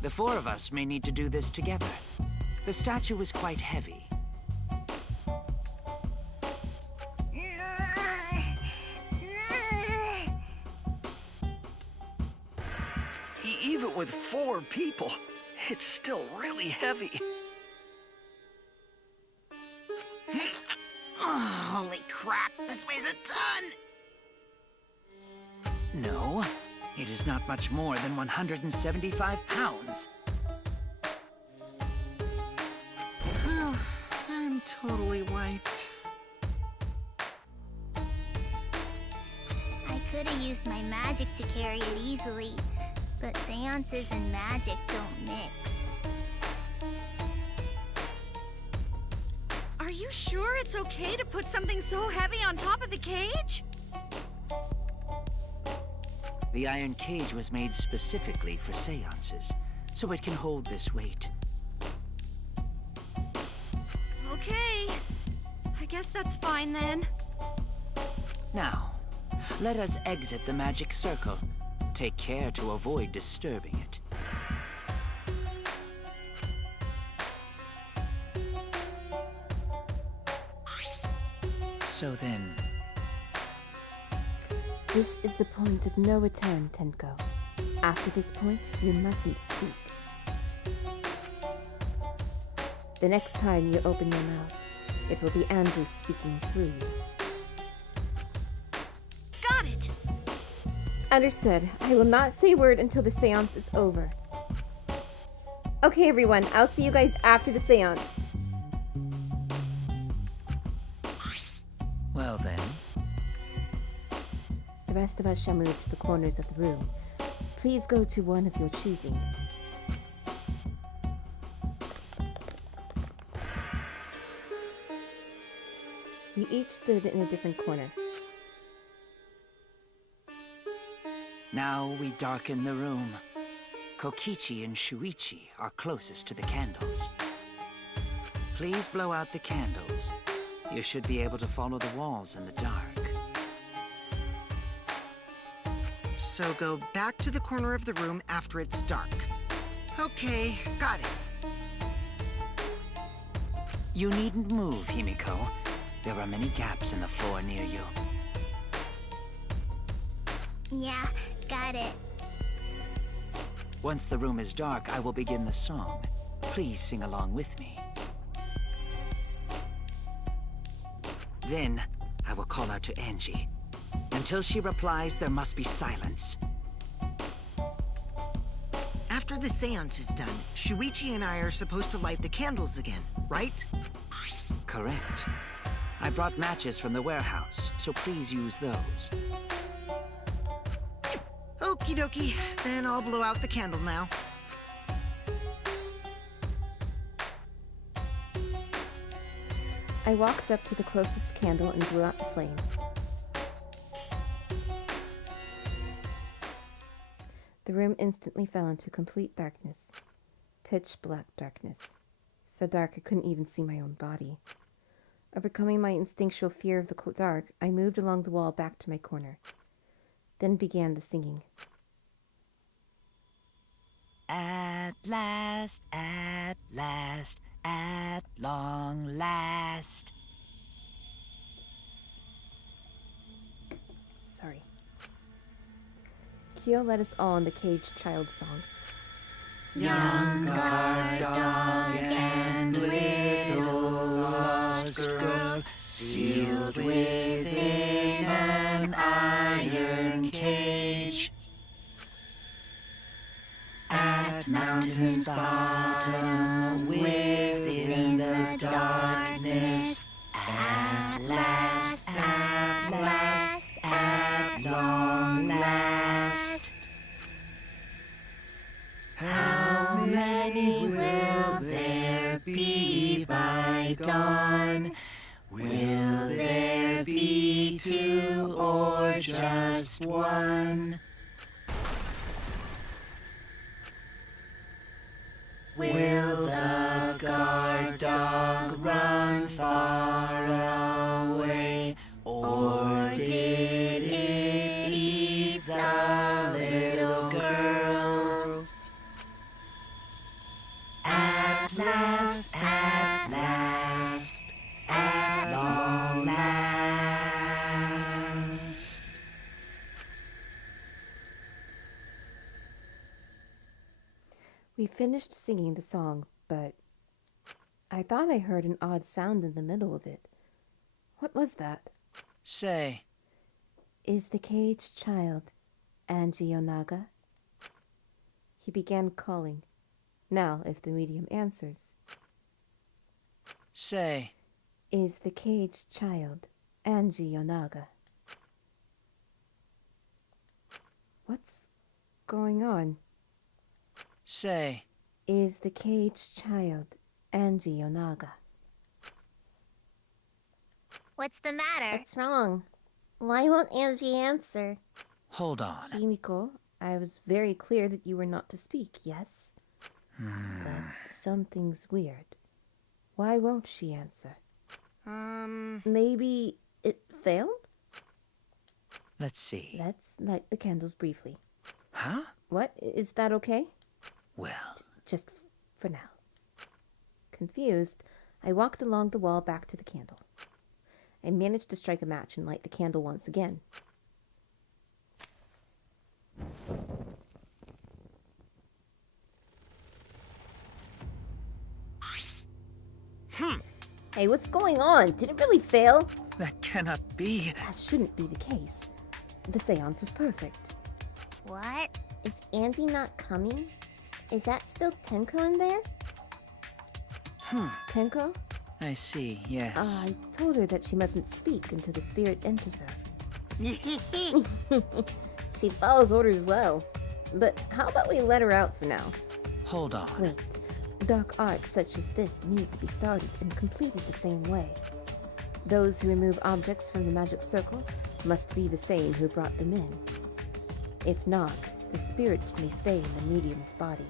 The four of us may need to do this together. The statue is quite heavy. Even with 4 people, it's still really heavy. Oh, holy crap, this weighs a ton! No, it is not much more than 175 pounds. Oh, I'm totally wiped. I could have used my magic to carry it easily, but seances and magic don't mix. Are you sure it's okay to put something so heavy on top of the cage? The iron cage was made specifically for seances, so it can hold this weight. Okay. I guess that's fine then. Now, let us exit the magic circle. Take care to avoid disturbing it. So then... This is the point of no return, Tenko. After this point, you mustn't speak. The next time you open your mouth, it will be Angie speaking through you. Got it! Understood. I will not say a word until the seance is over. Okay, everyone. I'll see you guys after the seance. Well then... The rest of us shall move to the corners of the room. Please go to one of your choosing. We each stood in a different corner. Now we darken the room. Kokichi and Shuichi are closest to the candles. Please blow out the candles. You should be able to follow the walls in the dark. So go back to the corner of the room after it's dark. Okay, got it. You needn't move, Himiko. There are many gaps in the floor near you. Yeah, got it. Once the room is dark, I will begin the song. Please sing along with me. Then, I will call out to Angie. Until she replies, there must be silence. After the seance is done, Shuichi and I are supposed to light the candles again, right? Correct. I brought matches from the warehouse, so please use those. Okie dokie, then I'll blow out the candle now. I walked up to the closest candle and blew out the flame. The room instantly fell into complete darkness. Pitch black darkness. So dark I couldn't even see my own body. Overcoming my instinctual fear of the dark, I moved along the wall back to my corner. Then began the singing. At last, at long last. Sorry. Kyo led us all in the caged child song. Young guard dog and little lost girl, sealed within an iron cage. At mountain's bottom, within the darkness, at last, at long last. How many will there be by dawn? Will there be two or just one? Will the guard dog run far away, or did it eat the little girl? At last, at long last. We finished singing the song, but I thought I heard an odd sound in the middle of it. What was that? Say, Is the caged child Angie Onaga? He began calling. Now, if the medium answers. say, Is the caged child Angie Onaga? What's going on? say. Is the caged child Angie Onaga? What's the matter? What's wrong? Why won't Angie answer? Hold on. Himiko, I was very clear that you were not to speak, yes? But something's weird. Why won't she answer? Maybe it failed? Let's see. Let's light the candles briefly. Huh? What? Is that okay? Well, Just for now. Confused, I walked along the wall back to the candle. I managed to strike a match and light the candle once again. Hey, what's going on? Did it really fail? that cannot be. That shouldn't be the case. The seance was perfect. What? Is Angie not coming? Is that still Tenko in there? Tenko? I see, yes. I told her that she mustn't speak until the spirit enters her. She follows orders well. But how about we let her out for now? Hold on. Wait. Dark arts such as this need to be started and completed the same way. Those who remove objects from the magic circle must be the same who brought them in. If not, the spirit may stay in the medium's body.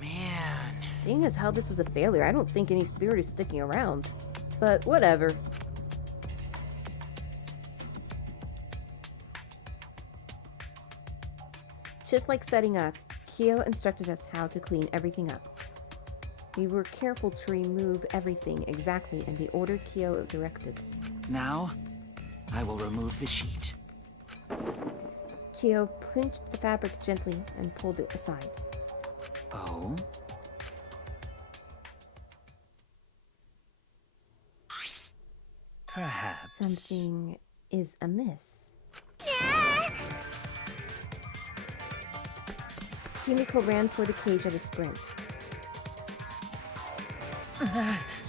Man. Seeing as how this was a failure, I don't think any spirit is sticking around. But whatever. Just like setting up, Kyo instructed us how to clean everything up. We were careful to remove everything exactly in the order Kyo directed. Now, I will remove the sheet. Kyo pinched the fabric gently and pulled it aside. Oh? Perhaps. Something is amiss. Himiko ran toward the cage at a sprint.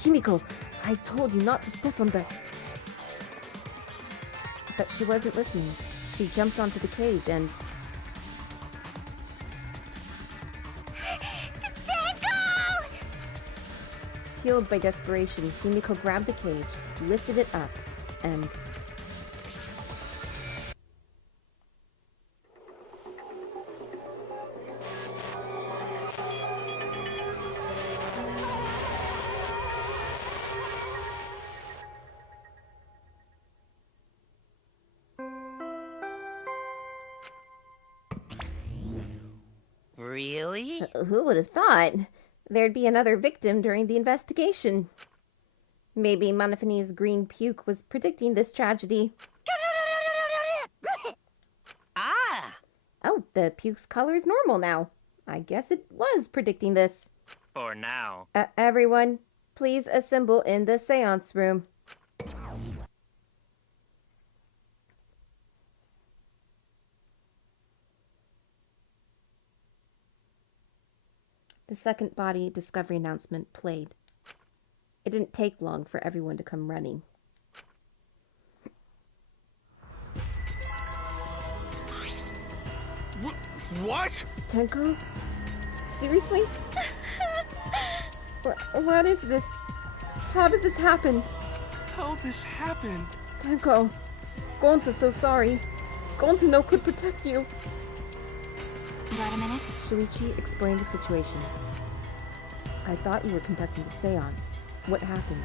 Himiko, I told you not to step on the... But she wasn't listening. She jumped onto the cage and... Fueled by desperation, Himiko grabbed the cage, lifted it up, and... Really? Who would have thought there'd be another victim during the investigation? Maybe Monophony's green puke was predicting this tragedy. Ah! Oh, the puke's color is normal now. I guess it was predicting this. For now. Everyone, please assemble in the seance room. The second body discovery announcement played. It didn't take long for everyone to come running. What? Tenko? Seriously? What is this? How did this happen? How this happened? Tenko, Gonta's so sorry. Gonta no could protect you. Got a minute? Shuichi explained the situation. I thought you were conducting the seance. What happened?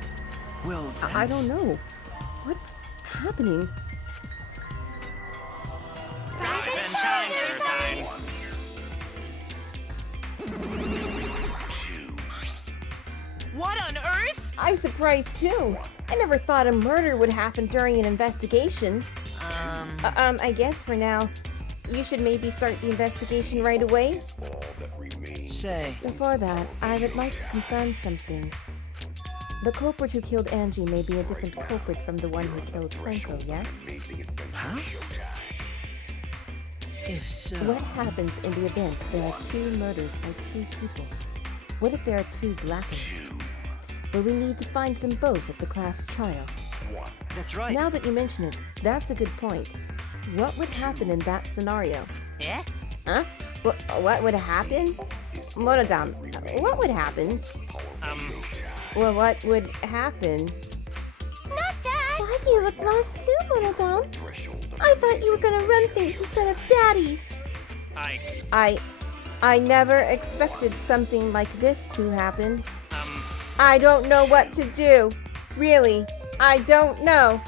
Well, I don't know. What's happening? What on earth? I'm surprised too. I never thought a murder would happen during an investigation. I guess for now, you should maybe start the investigation right away. Say, Before that, I would like to confirm something. The culprit who killed Angie may be a different culprit from the one who killed Tenko, yes? huh? If so... What happens in the event there are two murders by two people? What if there are two Blackens? Well, we need to find them both at the class trial. That's right. Now that you mention it, that's a good point. What would happen in that scenario? Yeah? Huh? What would happen? Morodam, what would happen? Well, what would happen? Not that! What? You look lost too, Monodon. I thought you were gonna run things instead of Daddy. I never expected something like this to happen. I don't know what to do. Really, I don't know.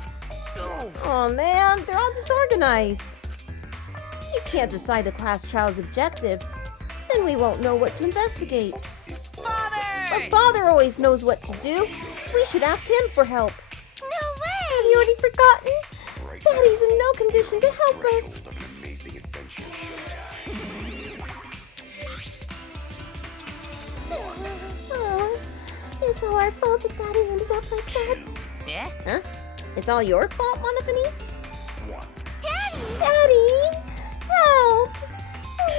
Oh man, they're all disorganized. You can't decide the class child's objective. Then we won't know what to investigate. But Father always knows what to do. We should ask him for help. No way! Have you already forgotten? Daddy's in no condition to help us. Oh, it's all our fault that Daddy ended up like that. Yeah? Huh? It's all your fault, Monofini? Daddy! Help!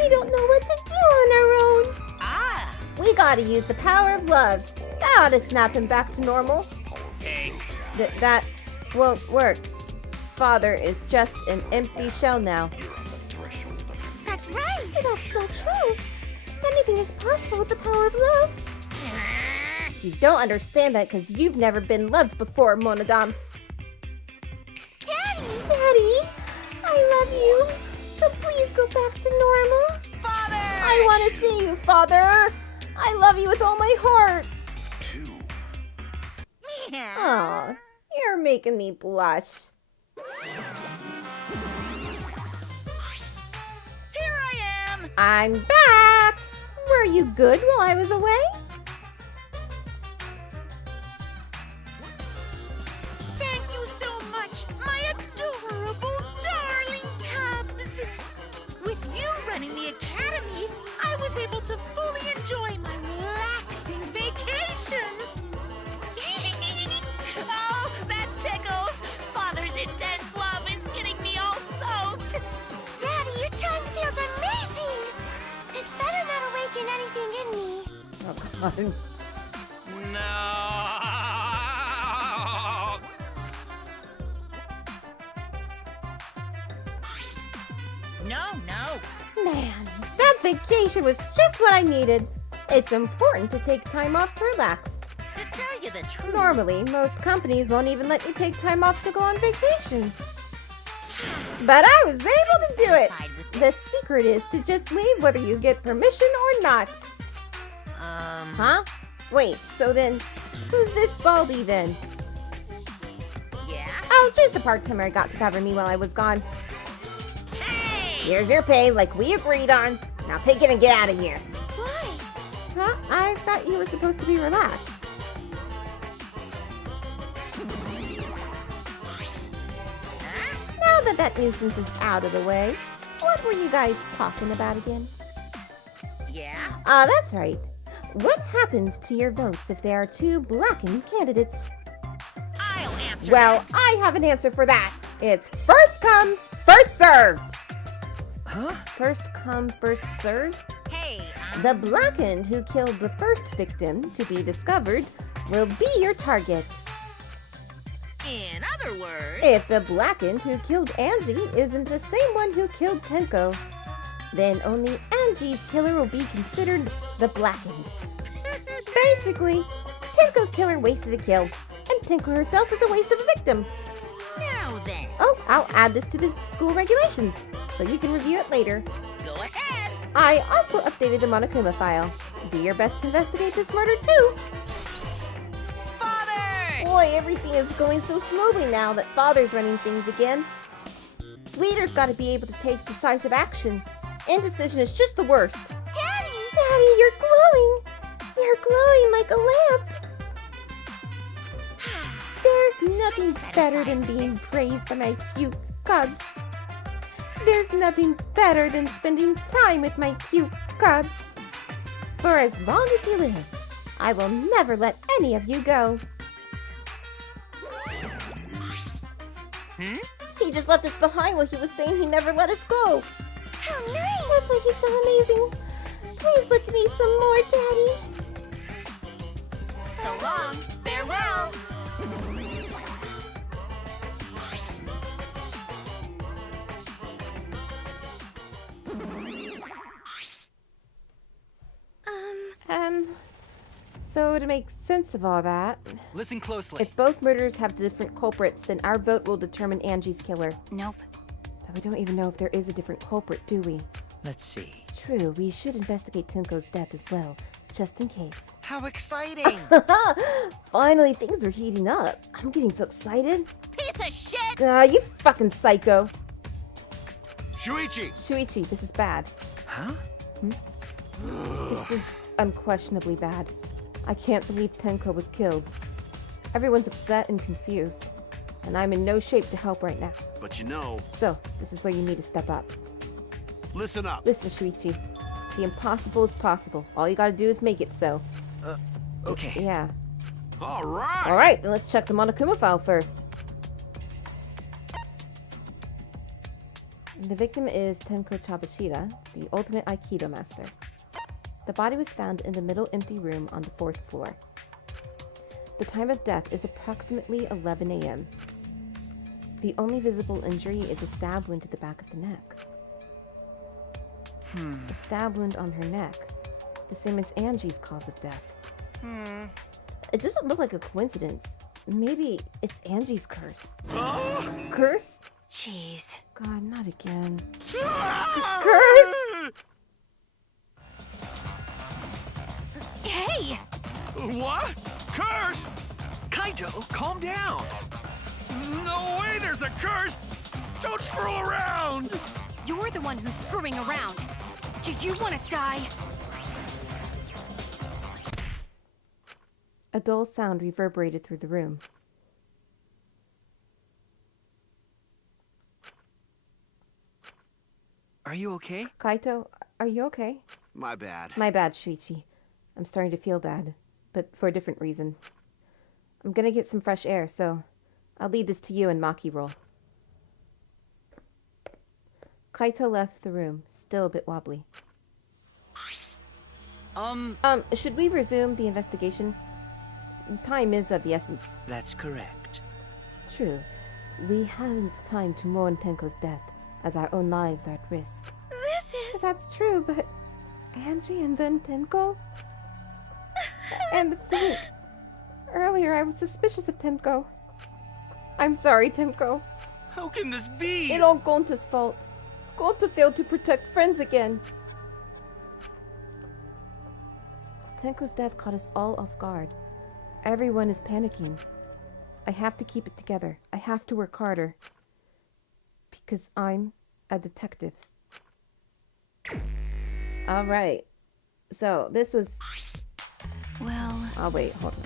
We don't know what to do on our own. Ah! We gotta use the power of love. That ought to snap him back to normal. Okay. That won't work. Father is just an empty shell now. That's right! That's not true. Anything is possible with the power of love. You don't understand that because you've never been loved before, Monodam. Daddy! I love you. So please go back to normal. Father! I want to see you, Father! I love you with all my heart! Aw, you're making me blush. Here I am! I'm back! Were you good while I was away? Thank you so much, my adorable, darling cubs. With you running the academy, I was able to fully enjoy my relaxing vacation. Oh, that tickles! Father's intense love is getting me all soaked! Daddy, your tongue feels amazing. This better not awaken anything in me. Oh, God. No. Man, that vacation was just what I needed. It's important to take time off to relax. To tell you the truth. Normally, most companies won't even let you take time off to go on vacation. But I was able to do it. The secret is to just leave whether you get permission or not. Huh? Wait, so then, who's this Baldy then? Yeah? Oh, just a part-timer I got to cover me while I was gone. Here's your pay, like we agreed on. Now take it and get out of here. Why? Huh? I thought you were supposed to be relaxed. Now that nuisance is out of the way, what were you guys talking about again? Yeah? That's right. What happens to your votes if there are two blackened candidates? I'll answer Well, that. I have an answer for that. It's first come, first served. Huh? First come, first served? Hey, The blackened who killed the first victim to be discovered will be your target. in other words... If the blackened who killed Angie isn't the same one who killed Tenko, then only Angie's killer will be considered the blackened. Basically, Tenko's killer wasted a kill, and Tenko herself is a waste of a victim. Now then, Oh, I'll add this to the school regulations, so you can review it later. go ahead. I also updated the Monokuma file. Do your best to investigate this murder too. Father! Boy, everything is going so smoothly now that Father's running things again. Leaders gotta be able to take decisive action. Indecision is just the worst. Daddy! Daddy, you're glowing! You're glowing like a lamp! There's nothing better than being praised by my cute cubs. There's nothing better than spending time with my cute cubs. For as long as you live, I will never let any of you go. He just left us behind while he was saying he never let us go. How nice! That's why he's so amazing. Please look at me some more, Daddy. So long. Farewell. So to make sense of all that, Listen closely. if both murders have different culprits, then our vote will determine Angie's killer. Nope. But we don't even know if there is a different culprit, do we? Let's see. True, we should investigate Tenko's death as well, just in case. How exciting! Finally, things are heating up. I'm getting so excited. Piece of shit! You fucking psycho. Shuichi! Shuichi, this is bad. Huh? This is unquestionably bad. I can't believe Tenko was killed. Everyone's upset and confused, and I'm in no shape to help right now. But you know, So, this is where you need to step up. listen up. Listen, Shuichi. The impossible is possible. All you gotta do is make it so. Okay. Yeah. All right. Alright, then let's check the Monokuma file first. The victim is Tenko Chabashira, the ultimate Aikido master. The body was found in the middle empty room on the 4th floor. The time of death is approximately 11 a.m. The only visible injury is a stab wound to the back of the neck. A stab wound on her neck, the same as Angie's cause of death. It doesn't look like a coincidence. Maybe it's Angie's curse. Curse? Jeez. God, not again. Curse! Hey! What? Curse? Kaito, calm down. No way there's a curse! Don't screw around! You're the one who's screwing around. Do you want to die? A dull sound reverberated through the room. Are you okay? Kaito, are you okay? My bad. My bad, Shuichi. I'm starting to feel bad, but for a different reason. I'm gonna get some fresh air, so I'll leave this to you and Maki roll. Kaito left the room, still a bit wobbly. Should we resume the investigation? Time is of the essence. That's correct. True. We haven't time to mourn Tenko's death, as our own lives are at risk. That's true, but Angie and then Tenko? And think, earlier I was suspicious of Tenko. I'm sorry, Tenko. How can this be? It's all Gonta's fault. Gonta failed to protect friends again. Tenko's death caught us all off guard. Everyone is panicking. I have to keep it together. I have to work harder. Because I'm a detective. Alright. So, this was... Well... Oh, wait, hold on.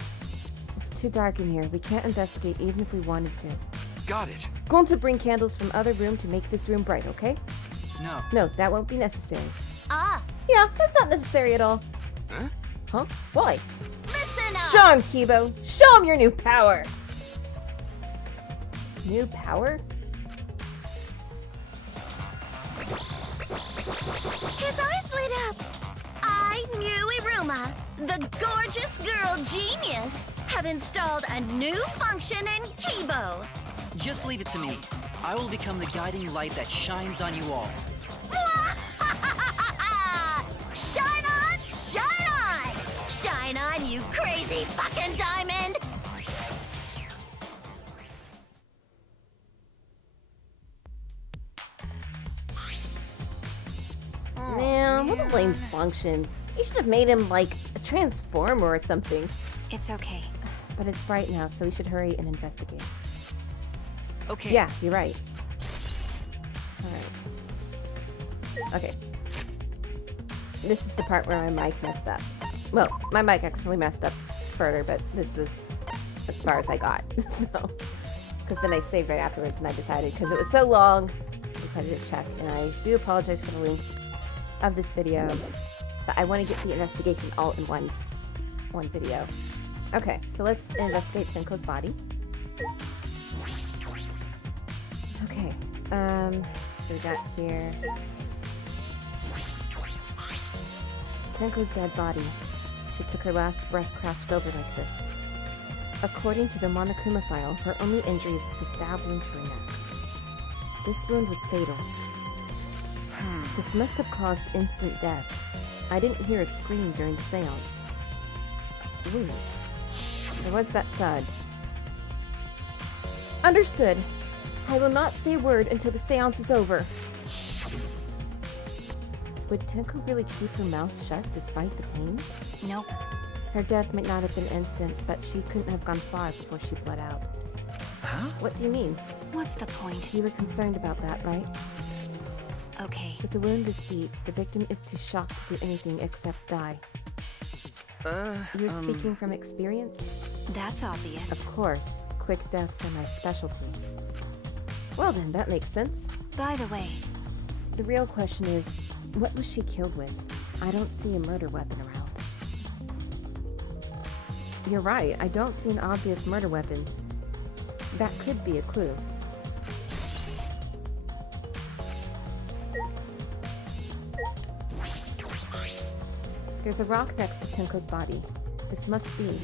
It's too dark in here. We can't investigate even if we wanted to. Got it. Going to bring candles from other room to make this room bright, okay? No. No, that won't be necessary. Ah! Yeah, that's not necessary at all. Huh? Huh? Why? Listen up! Show him, Kibo! Show him your new power! New power? His eyes lit up. I, Mew Iruma, the gorgeous girl genius, have installed a new function in Kibo. Just leave it to me. I will become the guiding light that shines on you all. Shine on, shine on! Shine on, you crazy fucking diamond! Man, what a lame function. You should have made him, like, a transformer or something. It's okay. But it's bright now, so we should hurry and investigate. Okay. Yeah, you're right. Alright. Okay. This is the part where my mic messed up. Well, my mic actually messed up further, but this is as far as I got. So, because then I saved right afterwards and I decided, because it was so long, I decided to check. And I do apologize for the length of this video, but I want to get the investigation all in one video. Okay, so let's investigate Tenko's body. Okay, so we got here Tenko's dead body. She took her last breath crouched over like this. According to the Monokuma file, her only injury is the stab wound to her neck. This wound was fatal. This must have caused instant death. I didn't hear a scream during the seance. Wait. There was that thud. Understood. I will not say a word until the seance is over. Would Tenko really keep her mouth shut despite the pain? Nope. Her death might not have been instant, but she couldn't have gone far before she bled out. Huh? What do you mean? What's the point? You were concerned about that, right? Okay. If the wound is deep, the victim is too shocked to do anything except die. You're speaking from experience? That's obvious. Of course. Quick deaths are my specialty. Well then, that makes sense. By the way, The real question is, what was she killed with? I don't see a murder weapon around. You're right, I don't see an obvious murder weapon. That could be a clue. There's a rock next to Tenko's body. This must be.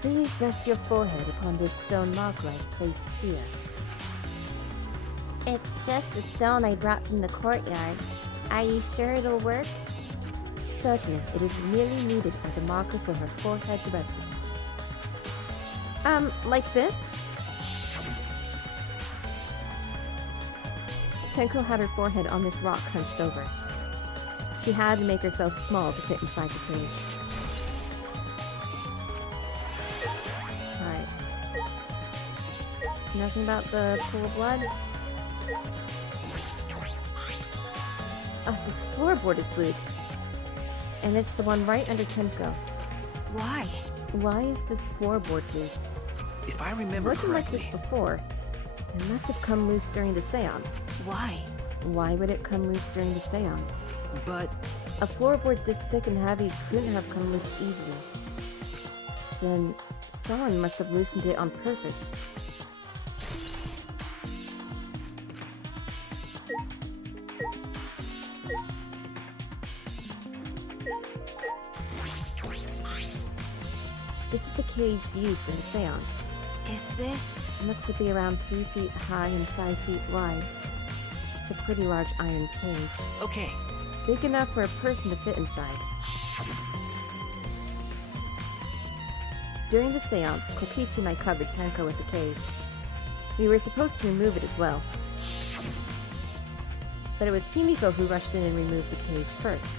Please rest your forehead upon this stone mark I've placed here. It's just a stone I brought from the courtyard. Are you sure it'll work? Certainly, it is merely needed as a marker for her forehead to rest upon. Like this? Tenko had her forehead on this rock hunched over. She had to make herself small to fit inside the cage. Alright. Nothing about the pool of blood? Oh, this floorboard is loose. And it's the one right under Tenko. why? Why is this floorboard loose? If I It remember wasn't like correctly, this before. It must have come loose during the seance. Why? Why would it come loose during the seance? but A floorboard this thick and heavy couldn't have come loose easily. Then someone must have loosened it on purpose. This is the cage used in the seance. Is this? It looks to be around 3 feet high and 5 feet wide. It's a pretty large iron cage. Okay, Big enough for a person to fit inside. During the seance, Kokichi and I covered Tenko with the cage. We were supposed to remove it as well. But it was Himiko who rushed in and removed the cage first.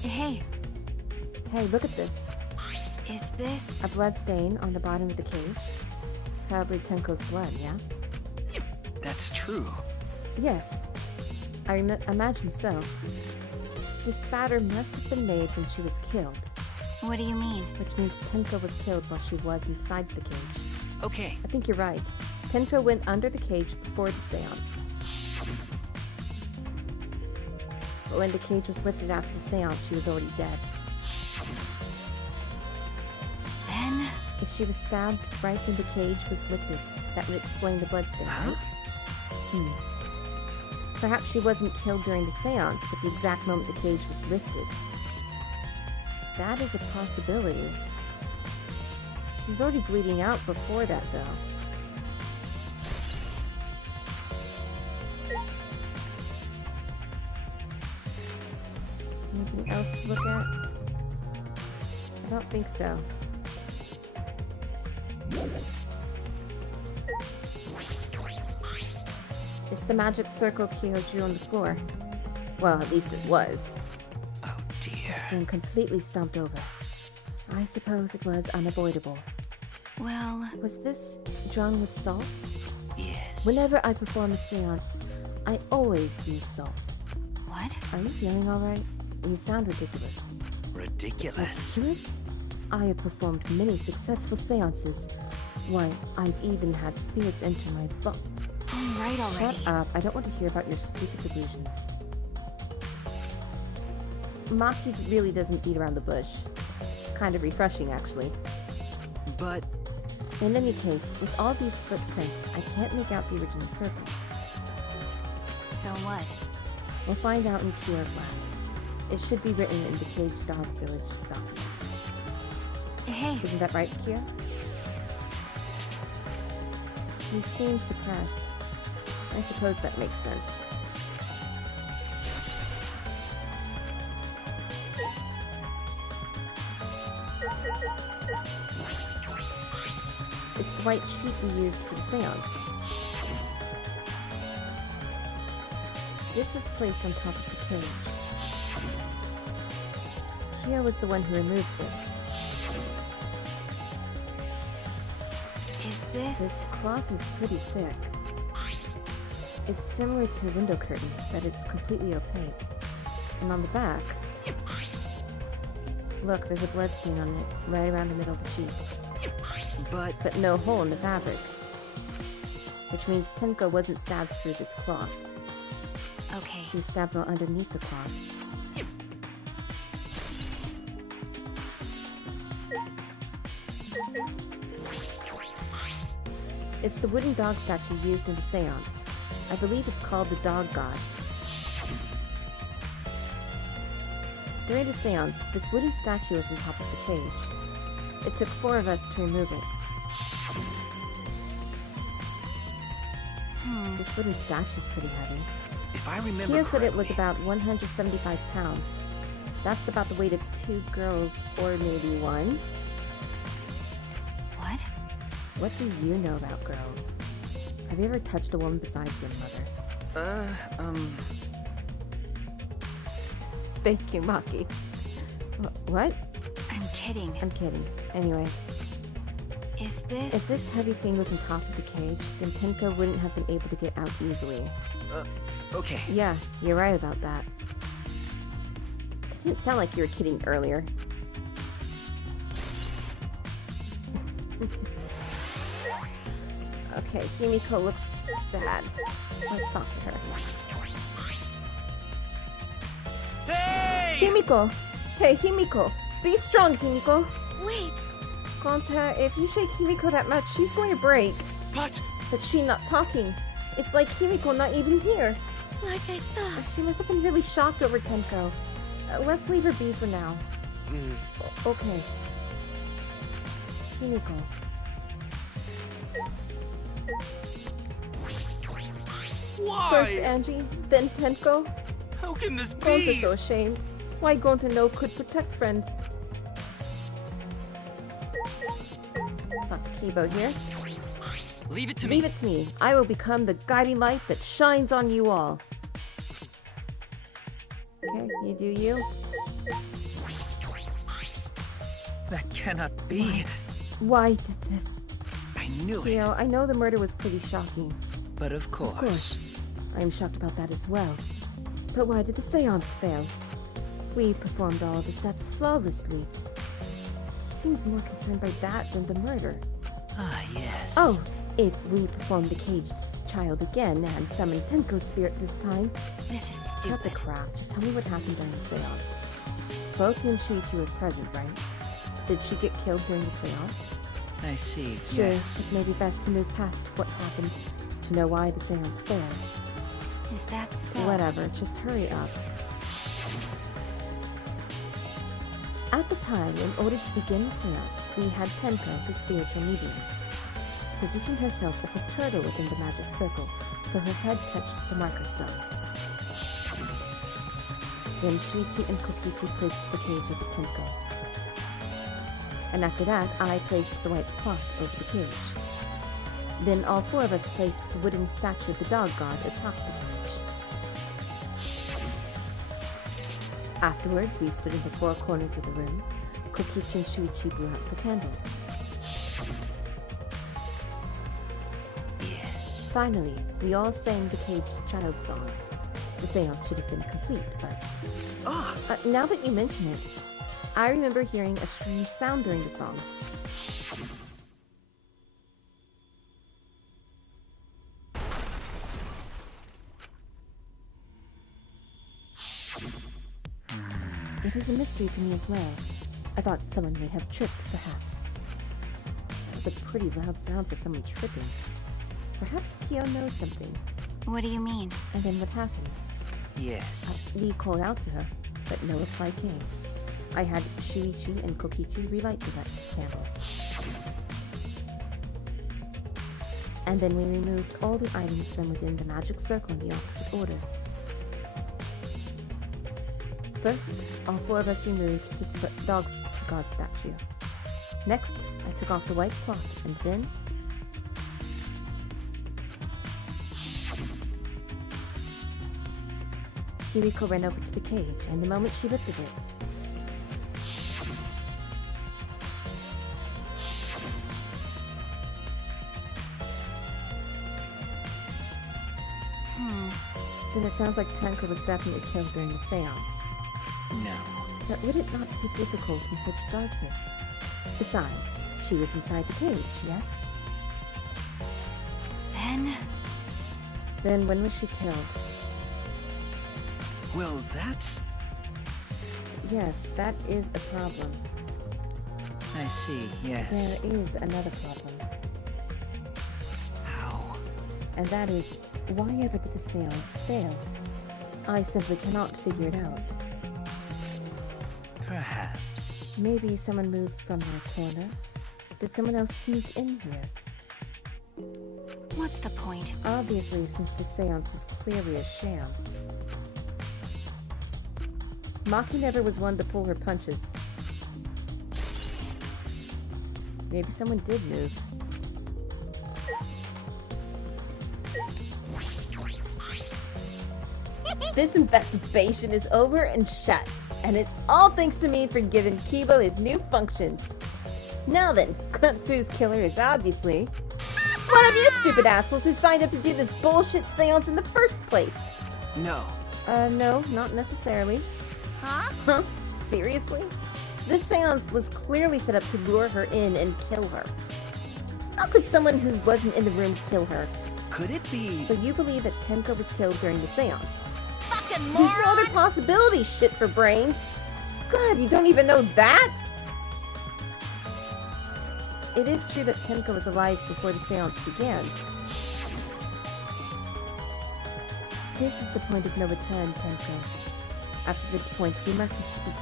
Hey, Hey, look at this. is this? A blood stain on the bottom of the cage. Probably Tenko's blood, yeah? that's true. Yes. I imagine so. This spatter must have been made when she was killed, What do you mean? which means Tenko was killed while she was inside the cage. okay. I think you're right. Tenko went under the cage before the seance. But when the cage was lifted after the seance, she was already dead. Then, If she was stabbed right when the cage was lifted, that would explain the bloodstain, right? Perhaps she wasn't killed during the seance, but the exact moment the cage was lifted. That is a possibility. She's already bleeding out before that, though. Anything else to look at? I don't think so. It's the magic circle Kyo drew on the floor. Well, at least it was. Oh dear. It's been completely stumped over. I suppose it was unavoidable. well, Was this drawn with salt? Yes. Whenever I perform a seance, I always use salt. what? Are you feeling alright? You sound ridiculous. Ridiculous. Ridiculous? I have performed many successful seances. Why, I've even had spirits enter my book. I'm right already. Shut up. I don't want to hear about your stupid delusions. Maki really doesn't beat around the bush. It's kind of refreshing, actually. But In any case, with all these footprints, I can't make out the original circle. So what? We'll find out in Kyo's lab. It should be written in the Cage Dog Village document. Hey, Isn't that right, Kyo? He seems depressed. I suppose that makes sense. It's the white sheet we used for the seance. This was placed on top of the cage. Kyo was the one who removed it. This cloth is pretty thick. It's similar to a window curtain, but it's completely opaque. And on the back, look, there's a blood stain on it, right around the middle of the sheet. But no hole in the fabric. Which means Tenko wasn't stabbed through this cloth. Okay. She was stabbed from underneath the cloth. It's the wooden dog statue used in the seance. I believe it's called the Dog God. During the seance, this wooden statue was on top of the cage. It took 4 of us to remove it. This wooden statue is pretty heavy. If I remember Kyo said it was correctly- about 175 pounds. That's about the weight of 2 girls, or maybe 1. What? What do you know about girls? Have you ever touched a woman besides your mother? Thank you, Maki. What? I'm kidding. I'm kidding. Anyway, Is this... if this heavy thing was on top of the cage, then Tenko wouldn't have been able to get out easily. Okay. Yeah, you're right about that. It didn't sound like you were kidding earlier. Okay, Himiko looks sad. Let's talk to her. Hey! Himiko! Hey, Himiko! Be strong, Himiko! Wait, Gonta, if you shake Himiko that much, she's going to break. But But she not talking. It's like Himiko not even here. like I thought. She must have been really shocked over Tenko. Let's leave her be for now. Okay. Himiko. why? First Angie, then Tenko. How can this Gonta's be? so ashamed. Why Gonta no could protect friends? Talk to Kibo here. Leave it to me. Leave it to me. I will become the guiding light that shines on you all. Okay, you do you. That cannot be. Why did this? I knew it. Kyo, I know the murder was pretty shocking. But of course. Of course. I am shocked about that as well. But why did the seance fail? We performed all the steps flawlessly. Seems more concerned by that than the murder. Ah, yes. Oh, if we perform the caged child again and summon Tenko's spirit this time. This is Cut the stupid. crap. Just tell me what happened during the seance. Both you and Shuichi were present, right? Did she get killed during the seance? I see. Sure, Yes. it may be best to move past what happened to know why the seance failed. Is that so? Whatever, just hurry up. At the time, in order to begin the seance, we had Tenko, the spiritual medium, position herself as a turtle within the magic circle, so her head touched the marker stone. Then Shuichi and Kokichi placed the cage over Tenko. And after that, I placed the white cloth over the cage. Then all 4 of us placed the wooden statue of the dog god atop the cage. Afterwards, we stood in the 4 corners of the room. Kokichi and Shuichi blew out the candles. Yes. Finally, we all sang the caged child song. The seance should have been complete, but... now that you mention it, I remember hearing a strange sound during the song. It is a mystery to me as well. I thought someone may have tripped, perhaps. That was a pretty loud sound for someone tripping. Perhaps Kyo knows something. What do you mean? And then what happened? Yes. We called out to her, but no reply came. I had Shuichi and Kokichi relight the candles. And then we removed all the items from within the magic circle in the opposite order. First, all 4 of us removed the dog's god statue. Next, I took off the white cloth, and then... Kiriko ran over to the cage, and the moment she lifted it... Then it sounds like Tenko was definitely killed during the seance. No. But would it not be difficult in such darkness? Besides, she was inside the cage, yes? Then when was she killed? Well, that's... Yes, that is a problem. I see, yes. There is another problem. How? And that is, why ever did the seance fail? I simply cannot figure it out. Perhaps. Maybe someone moved from their corner? Did someone else sneak in here? What's the point? Obviously, since the seance was clearly a sham. Maki never was one to pull her punches. Maybe someone did move. This investigation is over and shut, and it's all thanks to me for giving Kibo his new function. Now then, Kung Fu's killer is obviously one of you stupid assholes who signed up to do this bullshit seance in the first place. No. No, not necessarily. Huh? Seriously? This seance was clearly set up to lure her in and kill her. How could someone who wasn't in the room kill her? Could it be... So you believe that Tenko was killed during the seance? Fucking There's no other moron! possibility, shit for brains. God, you don't even know that? It is true that Tenko was alive before the seance began. This is the point of no return, Tenko. After this point, you mustn't speak.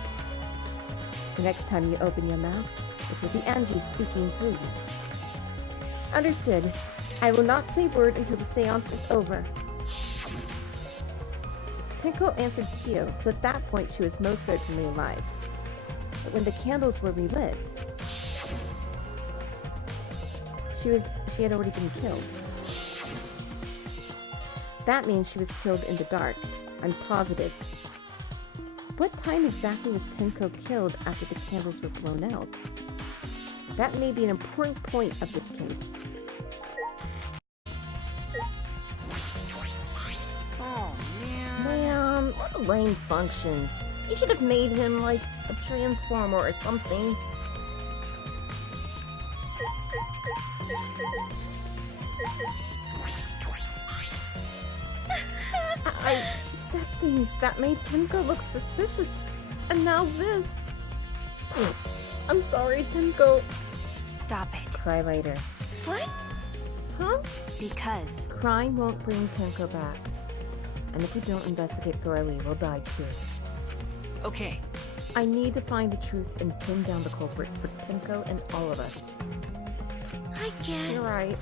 The next time you open your mouth, it will be Angie speaking through you. Understood. I will not say a word until the seance is over. Tenko answered Kyo, so at that point she was most certainly alive. But when the candles were relit, she had already been killed. That means she was killed in the dark. I'm positive. What time exactly was Tenko killed after the candles were blown out? That may be an important point of this case. Oh, man. Man, what a lame function. You should have made him, like, a transformer or something. I said things that made Tenko look suspicious. And now this. I'm sorry, Tenko. Stop it. Cry later. What? Huh? Because. Crying won't bring Tenko back. And if we don't investigate thoroughly, we'll die too. Okay. I need to find the truth and pin down the culprit for Tenko and all of us. I guess. You're right.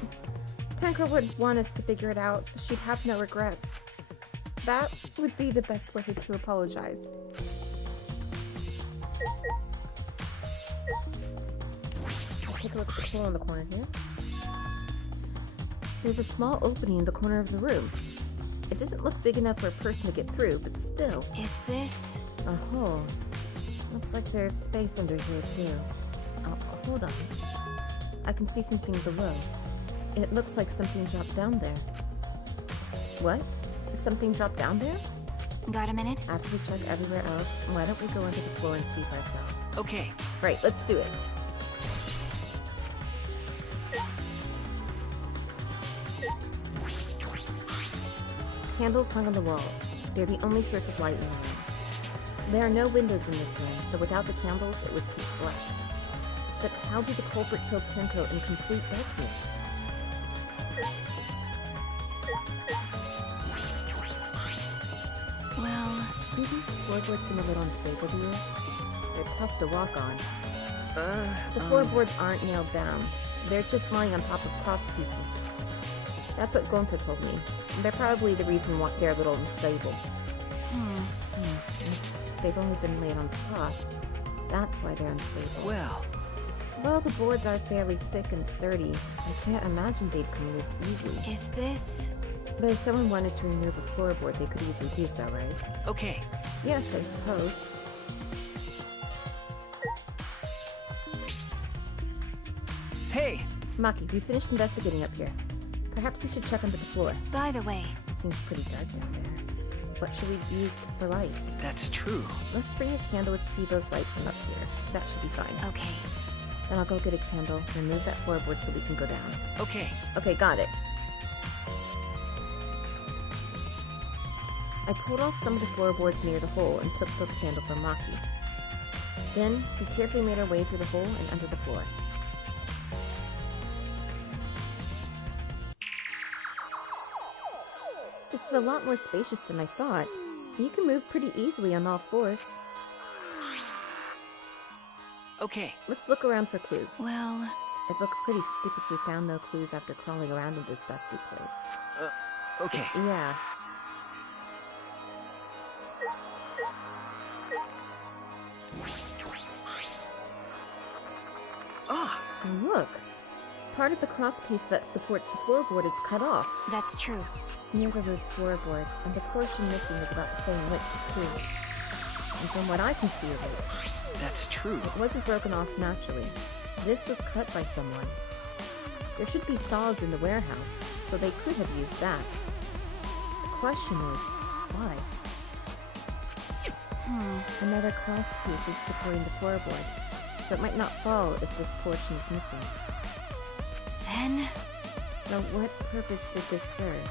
Tenko would want us to figure it out so she'd have no regrets. That would be the best way to apologize. Let's take a look at the hole in the corner here. There's a small opening in the corner of the room. It doesn't look big enough for a person to get through, but still. Is this? A hole. Looks like there's space under here too. Oh, hold on. I can see something below. It looks like something dropped down there. What? Something dropped down there? Got a minute? After we check everywhere else, why don't we go under the floor and see for ourselves? Okay. Right, let's do it. Candles hung on the walls. They're the only source of light in the room. There are no windows in this room, so without the candles, it was pitch black. But how did the culprit kill Tenko in complete darkness? Well, Do these floorboards seem a little unstable to you? They're tough to walk on. The floorboards aren't nailed down. They're just lying on top of cross pieces. That's what Gonta told me. They're probably the reason why they're a little unstable. They've only been laid on top. That's why they're unstable. Well, Well, the boards are fairly thick and sturdy. I can't imagine they'd come loose easily. Is this... But if someone wanted to remove a floorboard, they could easily do so, right? Okay. Yes, I suppose. Hey! Maki, we finished investigating up here. Perhaps we should check under the floor. By the way, It seems pretty dark down there. What should we use for light? That's true. Let's bring a candle with Kibo's light from up here. That should be fine. okay. Then I'll go get a candle, remove that floorboard so we can go down. Okay. Okay, got it. I pulled off some of the floorboards near the hole and took the candle from Maki. Then, we carefully made our way through the hole and under the floor. This is a lot more spacious than I thought. You can move pretty easily on all floors. Okay. Let's look around for clues. Well, It looked pretty stupid we found no clues after crawling around in this dusty place. Okay. Yeah. Ah! And look! Part of the crosspiece that supports the floorboard is cut off. that's true. It's near the loose floorboard, and the portion missing is about the same width, too. And from what I can see of it, That's true. it wasn't broken off naturally. This was cut by someone. There should be saws in the warehouse, so they could have used that. The question is, why? Another crosspiece is supporting the floorboard, so it might not fall if this portion is missing. Then, So what purpose did this serve?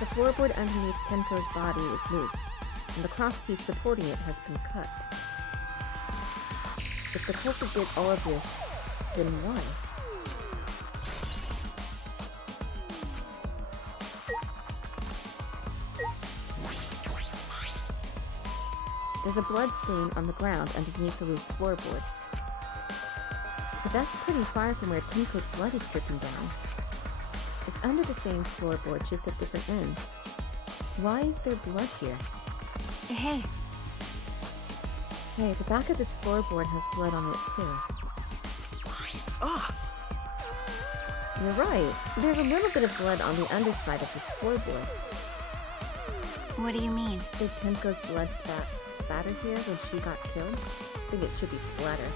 The floorboard underneath Tenko's body is loose, and the crosspiece supporting it has been cut. If the culprit did all of this, then why? There's a blood stain on the ground underneath the loose floorboard. But that's pretty far from where Tenko's blood is dripping down. It's under the same floorboard, just at different ends. Why is there blood here? hey, Hey, the back of this floorboard has blood on it too. Ah! You're right. There's a little bit of blood on the underside of this floorboard. what do you mean? Did Tenko's blood spatter here when she got killed? I think it should be splatter.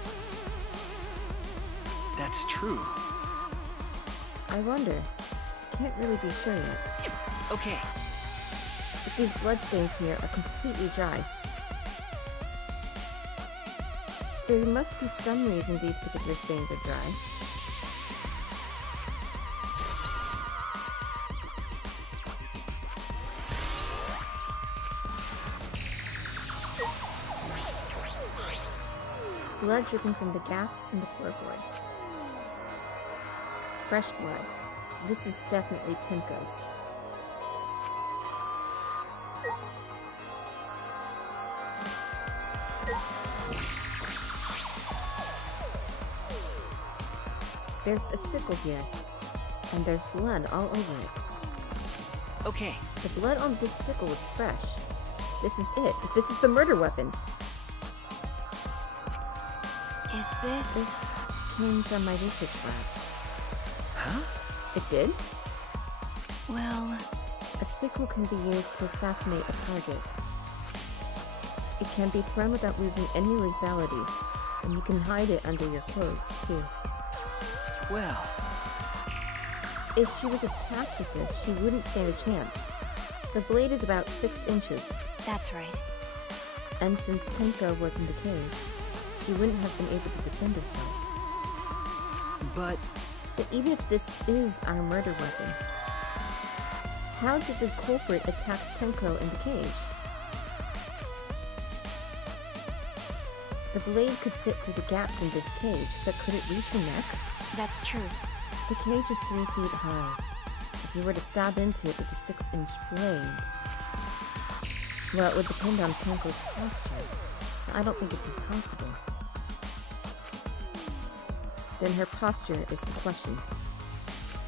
That's true. I wonder. Can't really be sure yet. Okay. But these bloodstains here are completely dry. There must be some reason these particular stains are dry. Blood dripping from the gaps in the floorboards. Fresh blood. This is definitely Tenko's. There's a sickle here, and there's blood all over it. Okay. The blood on this sickle is fresh. This is it. This is the murder weapon. Is this... This came from my research lab. Huh? It did? well, A sickle can be used to assassinate a target. It can be thrown without losing any lethality, and you can hide it under your clothes, too. Well, If she was attacked with this, she wouldn't stand a chance. The blade is about 6 inches, that's right. and since Tenko was in the cage, she wouldn't have been able to defend herself. but But even if this is our murder weapon, how did the culprit attack Tenko in the cage? The blade could fit through the gaps in the cage, but could it reach her neck? That's true. The cage is 3 feet high. If you were to stab into it with a 6-inch blade, well, it would depend on Tenko's posture. I don't think it's impossible. Then her posture is the question.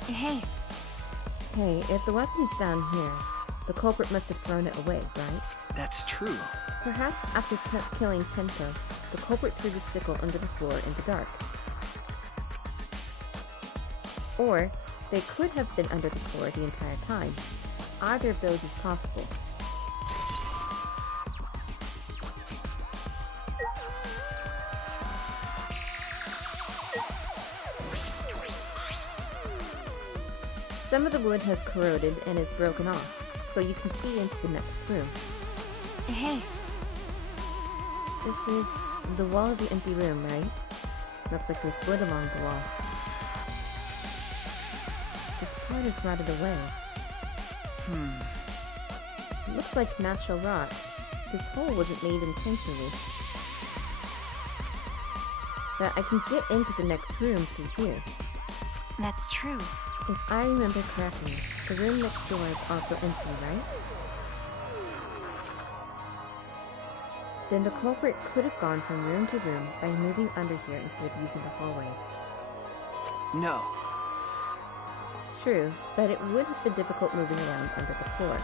Hey, Hey, if the weapon is down here, the culprit must have thrown it away, right? that's true. Perhaps after killing Tenko, The culprit threw the sickle under the floor in the dark. Or, they could have been under the floor the entire time. Either of those is possible. Some of the wood has corroded and is broken off, so you can see into the next room. Hey. This is the wall of the empty room, right? Looks like there's wood along the wall. This part is rotted away. It looks like natural rot. This hole wasn't made intentionally. But I can get into the next room through here. That's true. If I remember correctly, the room next door is also empty, right? Then the culprit could have gone from room to room by moving under here instead of using the hallway. No. True, but it would have been difficult moving around under the floor.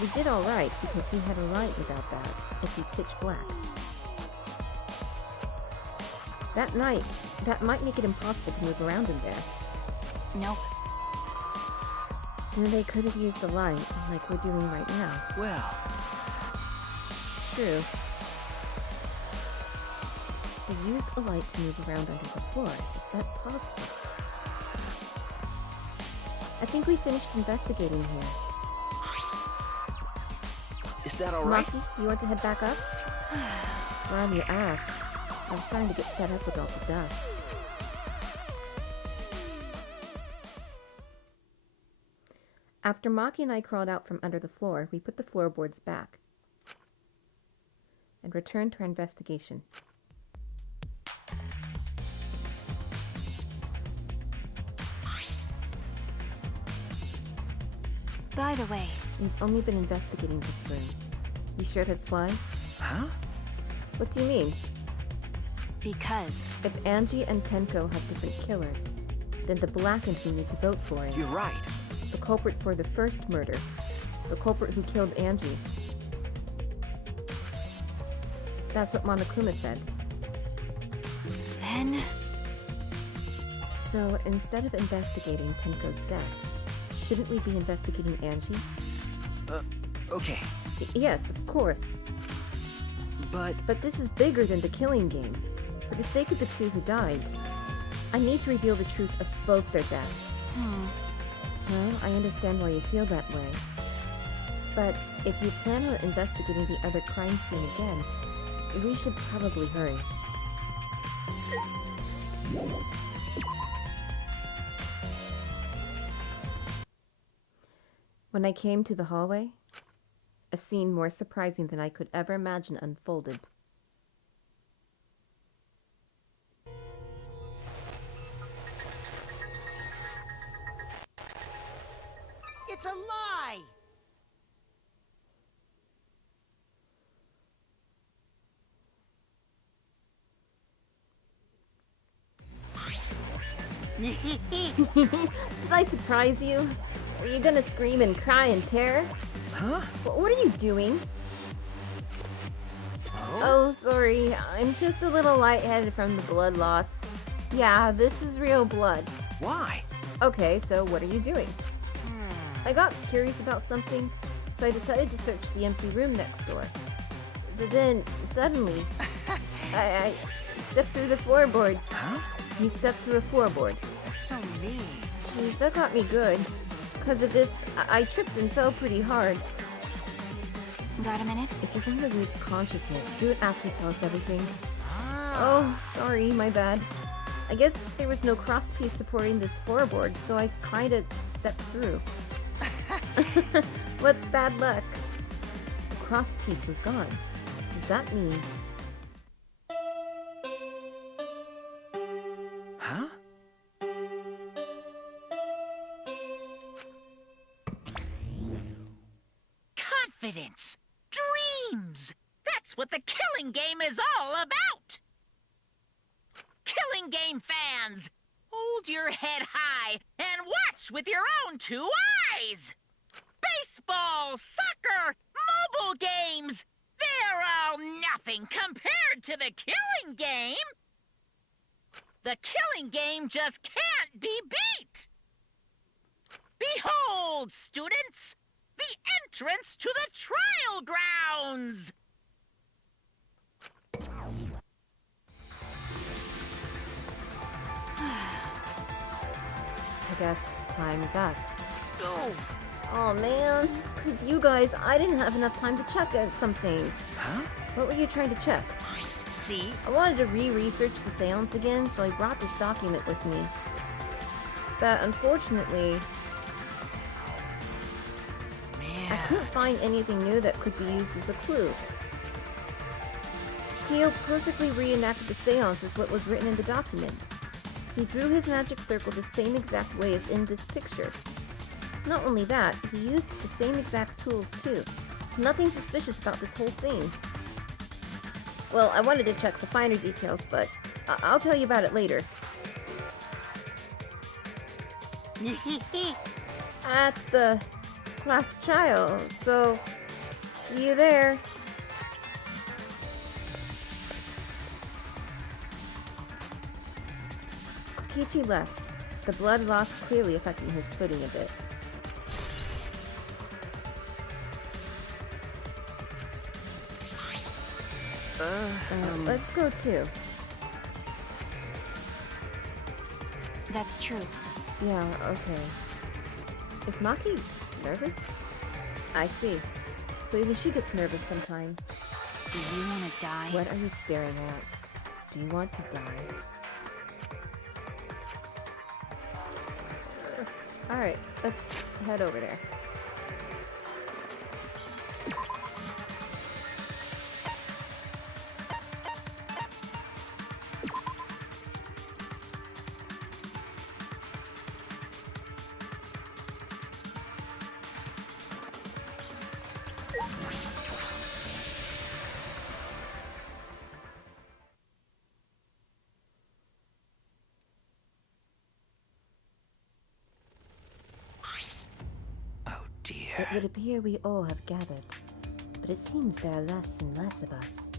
We did alright because we had a light without that. It'd be pitch black. That night, that might make it impossible to move around in there. Nope. Then they could have used the light, like we're doing right now. Well, True. They used a light to move around under the floor. Is that possible? I think we finished investigating here. is that all right? Maki, you want to head back up? Glad you asked. I'm starting to get fed up with all the dust. After Maki and I crawled out from under the floor, we put the floorboards back and returned to our investigation. By the way, We've only been investigating this room. You sure that's wise? Huh? What do you mean? because If Angie and Tenko have different killers, then the blackened we need to vote for is... You're right. The culprit for the first murder. The culprit who killed Angie. That's what Monokuma said. then So instead of investigating Tenko's death, shouldn't we be investigating Angie's? Okay. Yes, of course. But But this is bigger than the killing game. For the sake of the two who died, I need to reveal the truth of both their deaths. Well, I understand why you feel that way. But if you plan on investigating the other crime scene again, we should probably hurry. When I came to the hallway, a scene more surprising than I could ever imagine unfolded. It's a lie! Did I surprise you? Are you gonna scream and cry in terror? huh? What are you doing? Oh, sorry. I'm just a little lightheaded from the blood loss. Yeah, this is real blood. Why? Okay, so what are you doing? I got curious about something, so I decided to search the empty room next door. But then, suddenly, I stepped through the floorboard. Huh? You stepped through a floorboard. That's so mean. Jeez, that got me good. Because of this, I tripped and fell pretty hard. got a minute? If you're going to lose consciousness, do it after you tell us everything. Oh, sorry, my bad. I guess there was no crosspiece supporting this floorboard, so I kinda stepped through. What bad luck. The crosspiece was gone. Does that mean... Huh? Confidence! Dreams! That's what the Killing Game is all about! Killing Game fans! Hold your head high and watch with your own two eyes! Baseball, soccer, mobile games! They're all nothing compared to the killing game. The killing game just can't be beat. Behold, students, the entrance to the trial grounds. I guess time is up. Oh, Oh man, it's because you guys, I didn't have enough time to check out something. Huh? What were you trying to check? See? I wanted to re-research the seance again, so I brought this document with me. But unfortunately, I couldn't find anything new that could be used as a clue. Kyo perfectly reenacted the seance as what was written in the document. He drew his magic circle the same exact way as in this picture. Not only that, he used the same exact tools too. Nothing suspicious about this whole thing. Well, I wanted to check the finer details, but I'll tell you about it later. At the class trial, so see you there. Kokichi left, the blood loss clearly affecting his footing a bit. Let's go too. That's true. Yeah, okay. Is Maki nervous? I see. So even she gets nervous sometimes. Do you want to die? What are you staring at? Do you want to die? Alright, let's head over there. It would appear we all have gathered, but it seems there are less and less of us.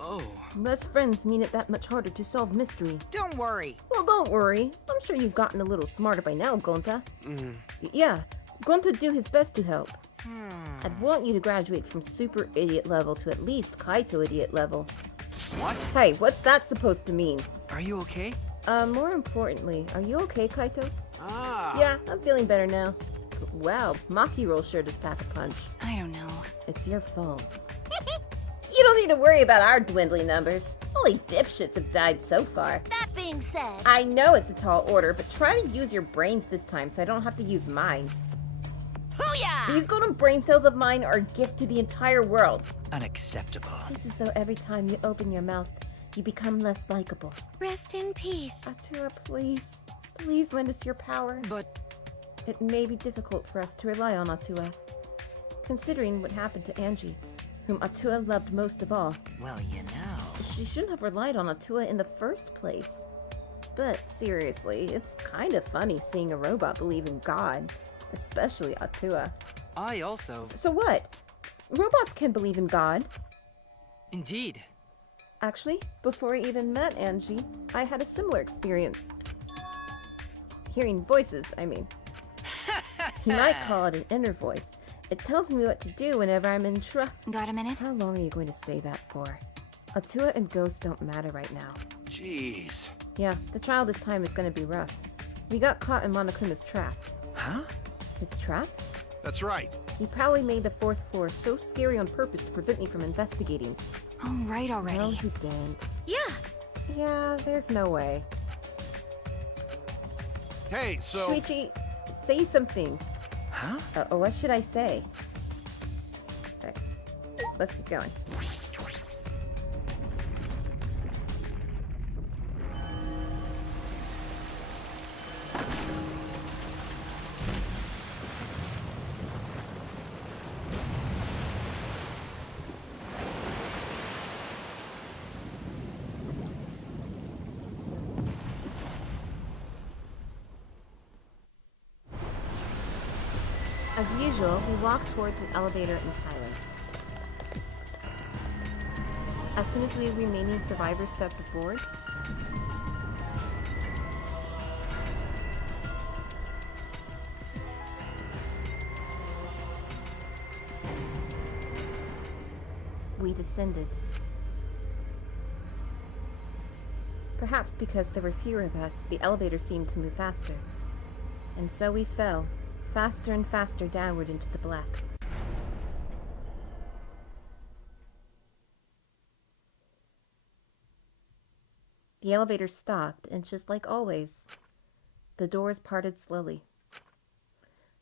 oh. Less friends mean it that much harder to solve mystery. Don't worry. Well, don't worry. I'm sure you've gotten a little smarter by now, Gonta. Mm. Yeah, Gonta do his best to help. I'd want you to graduate from super idiot level to at least Kaito idiot level. What? Hey, what's that supposed to mean? Are you okay? More importantly, are you okay, Kaito? Ah. Yeah, I'm feeling better now. Wow, Maki roll sure does pack a punch. I don't know. It's your fault. You don't need to worry about our dwindling numbers. Only dipshits have died so far. That being said, I know it's a tall order, but try to use your brains this time so I don't have to use mine. Booyah! These golden brain cells of mine are a gift to the entire world. Unacceptable. It's as though every time you open your mouth, you become less likable. rest in peace. Atua, please. Please lend us your power. But It may be difficult for us to rely on Atua, considering what happened to Angie, whom Atua loved most of all. Well, you know. She shouldn't have relied on Atua in the first place. But seriously, it's kind of funny seeing a robot believe in God, especially Atua. I also... So what? Robots can believe in God. Indeed. Actually, before I even met Angie, I had a similar experience. Hearing voices, I mean. You might call it an inner voice. It tells me what to do whenever I'm in Got a minute? How long are you going to say that for? Atua and ghosts don't matter right now. Jeez. Yeah, the trial this time is going to be rough. We got caught in Monokuma's trap. Huh? His trap? That's right. He probably made the fourth floor so scary on purpose to prevent me from investigating. Oh, right already. No, he didn't. Yeah, Yeah, there's no way. Hey, so... Shuichi, say something. Huh? What should I say? Alright, let's keep going. As usual, we walk toward the elevator in silence. As soon as the remaining survivors stepped aboard, we descended. Perhaps because there were fewer of us, the elevator seemed to move faster. And so we fell, faster and faster downward into the black. The elevator stopped, and just like always, the doors parted slowly.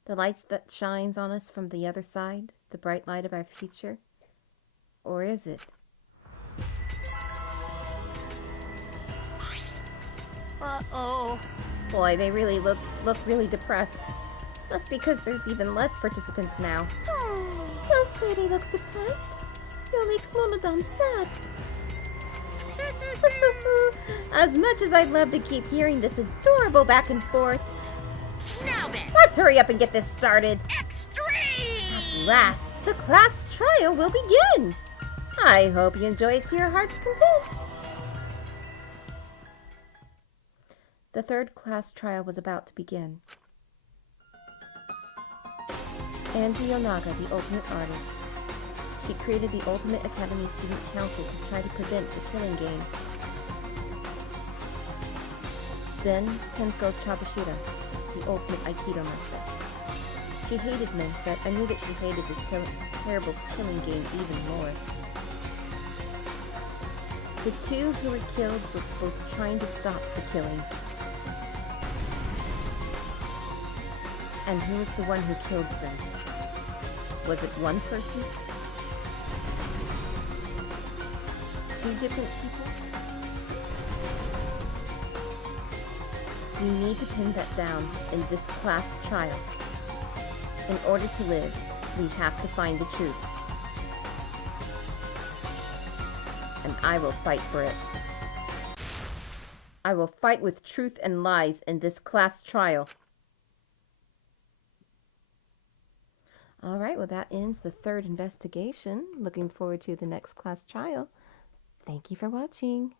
The lights that shines on us from the other side, the bright light of our future. Or is it? Uh-oh. Boy, they really look really depressed. That's because there's even less participants now. Don't say they look depressed. You'll make Monodon sad. As much as I'd love to keep hearing this adorable back and forth, Now then, let's hurry up and get this started. extreme! At last, the class trial will begin. I hope you enjoy it to your heart's content. The third class trial was about to begin. Angie Yonaga, the ultimate artist. She created the Ultimate Academy Student Council to try to prevent the killing game. Then, Tenko Chabashira, the ultimate Aikido master. She hated men, but I knew that she hated this terrible killing game even more. The two who were killed were both trying to stop the killing. And who was the one who killed them? Was it one person? Two different people? We need to pin that down in this class trial. In order to live, we have to find the truth. And I will fight for it. I will fight with truth and lies in this class trial. All right, well, that ends the third investigation. Looking forward to the next class trial. Thank you for watching.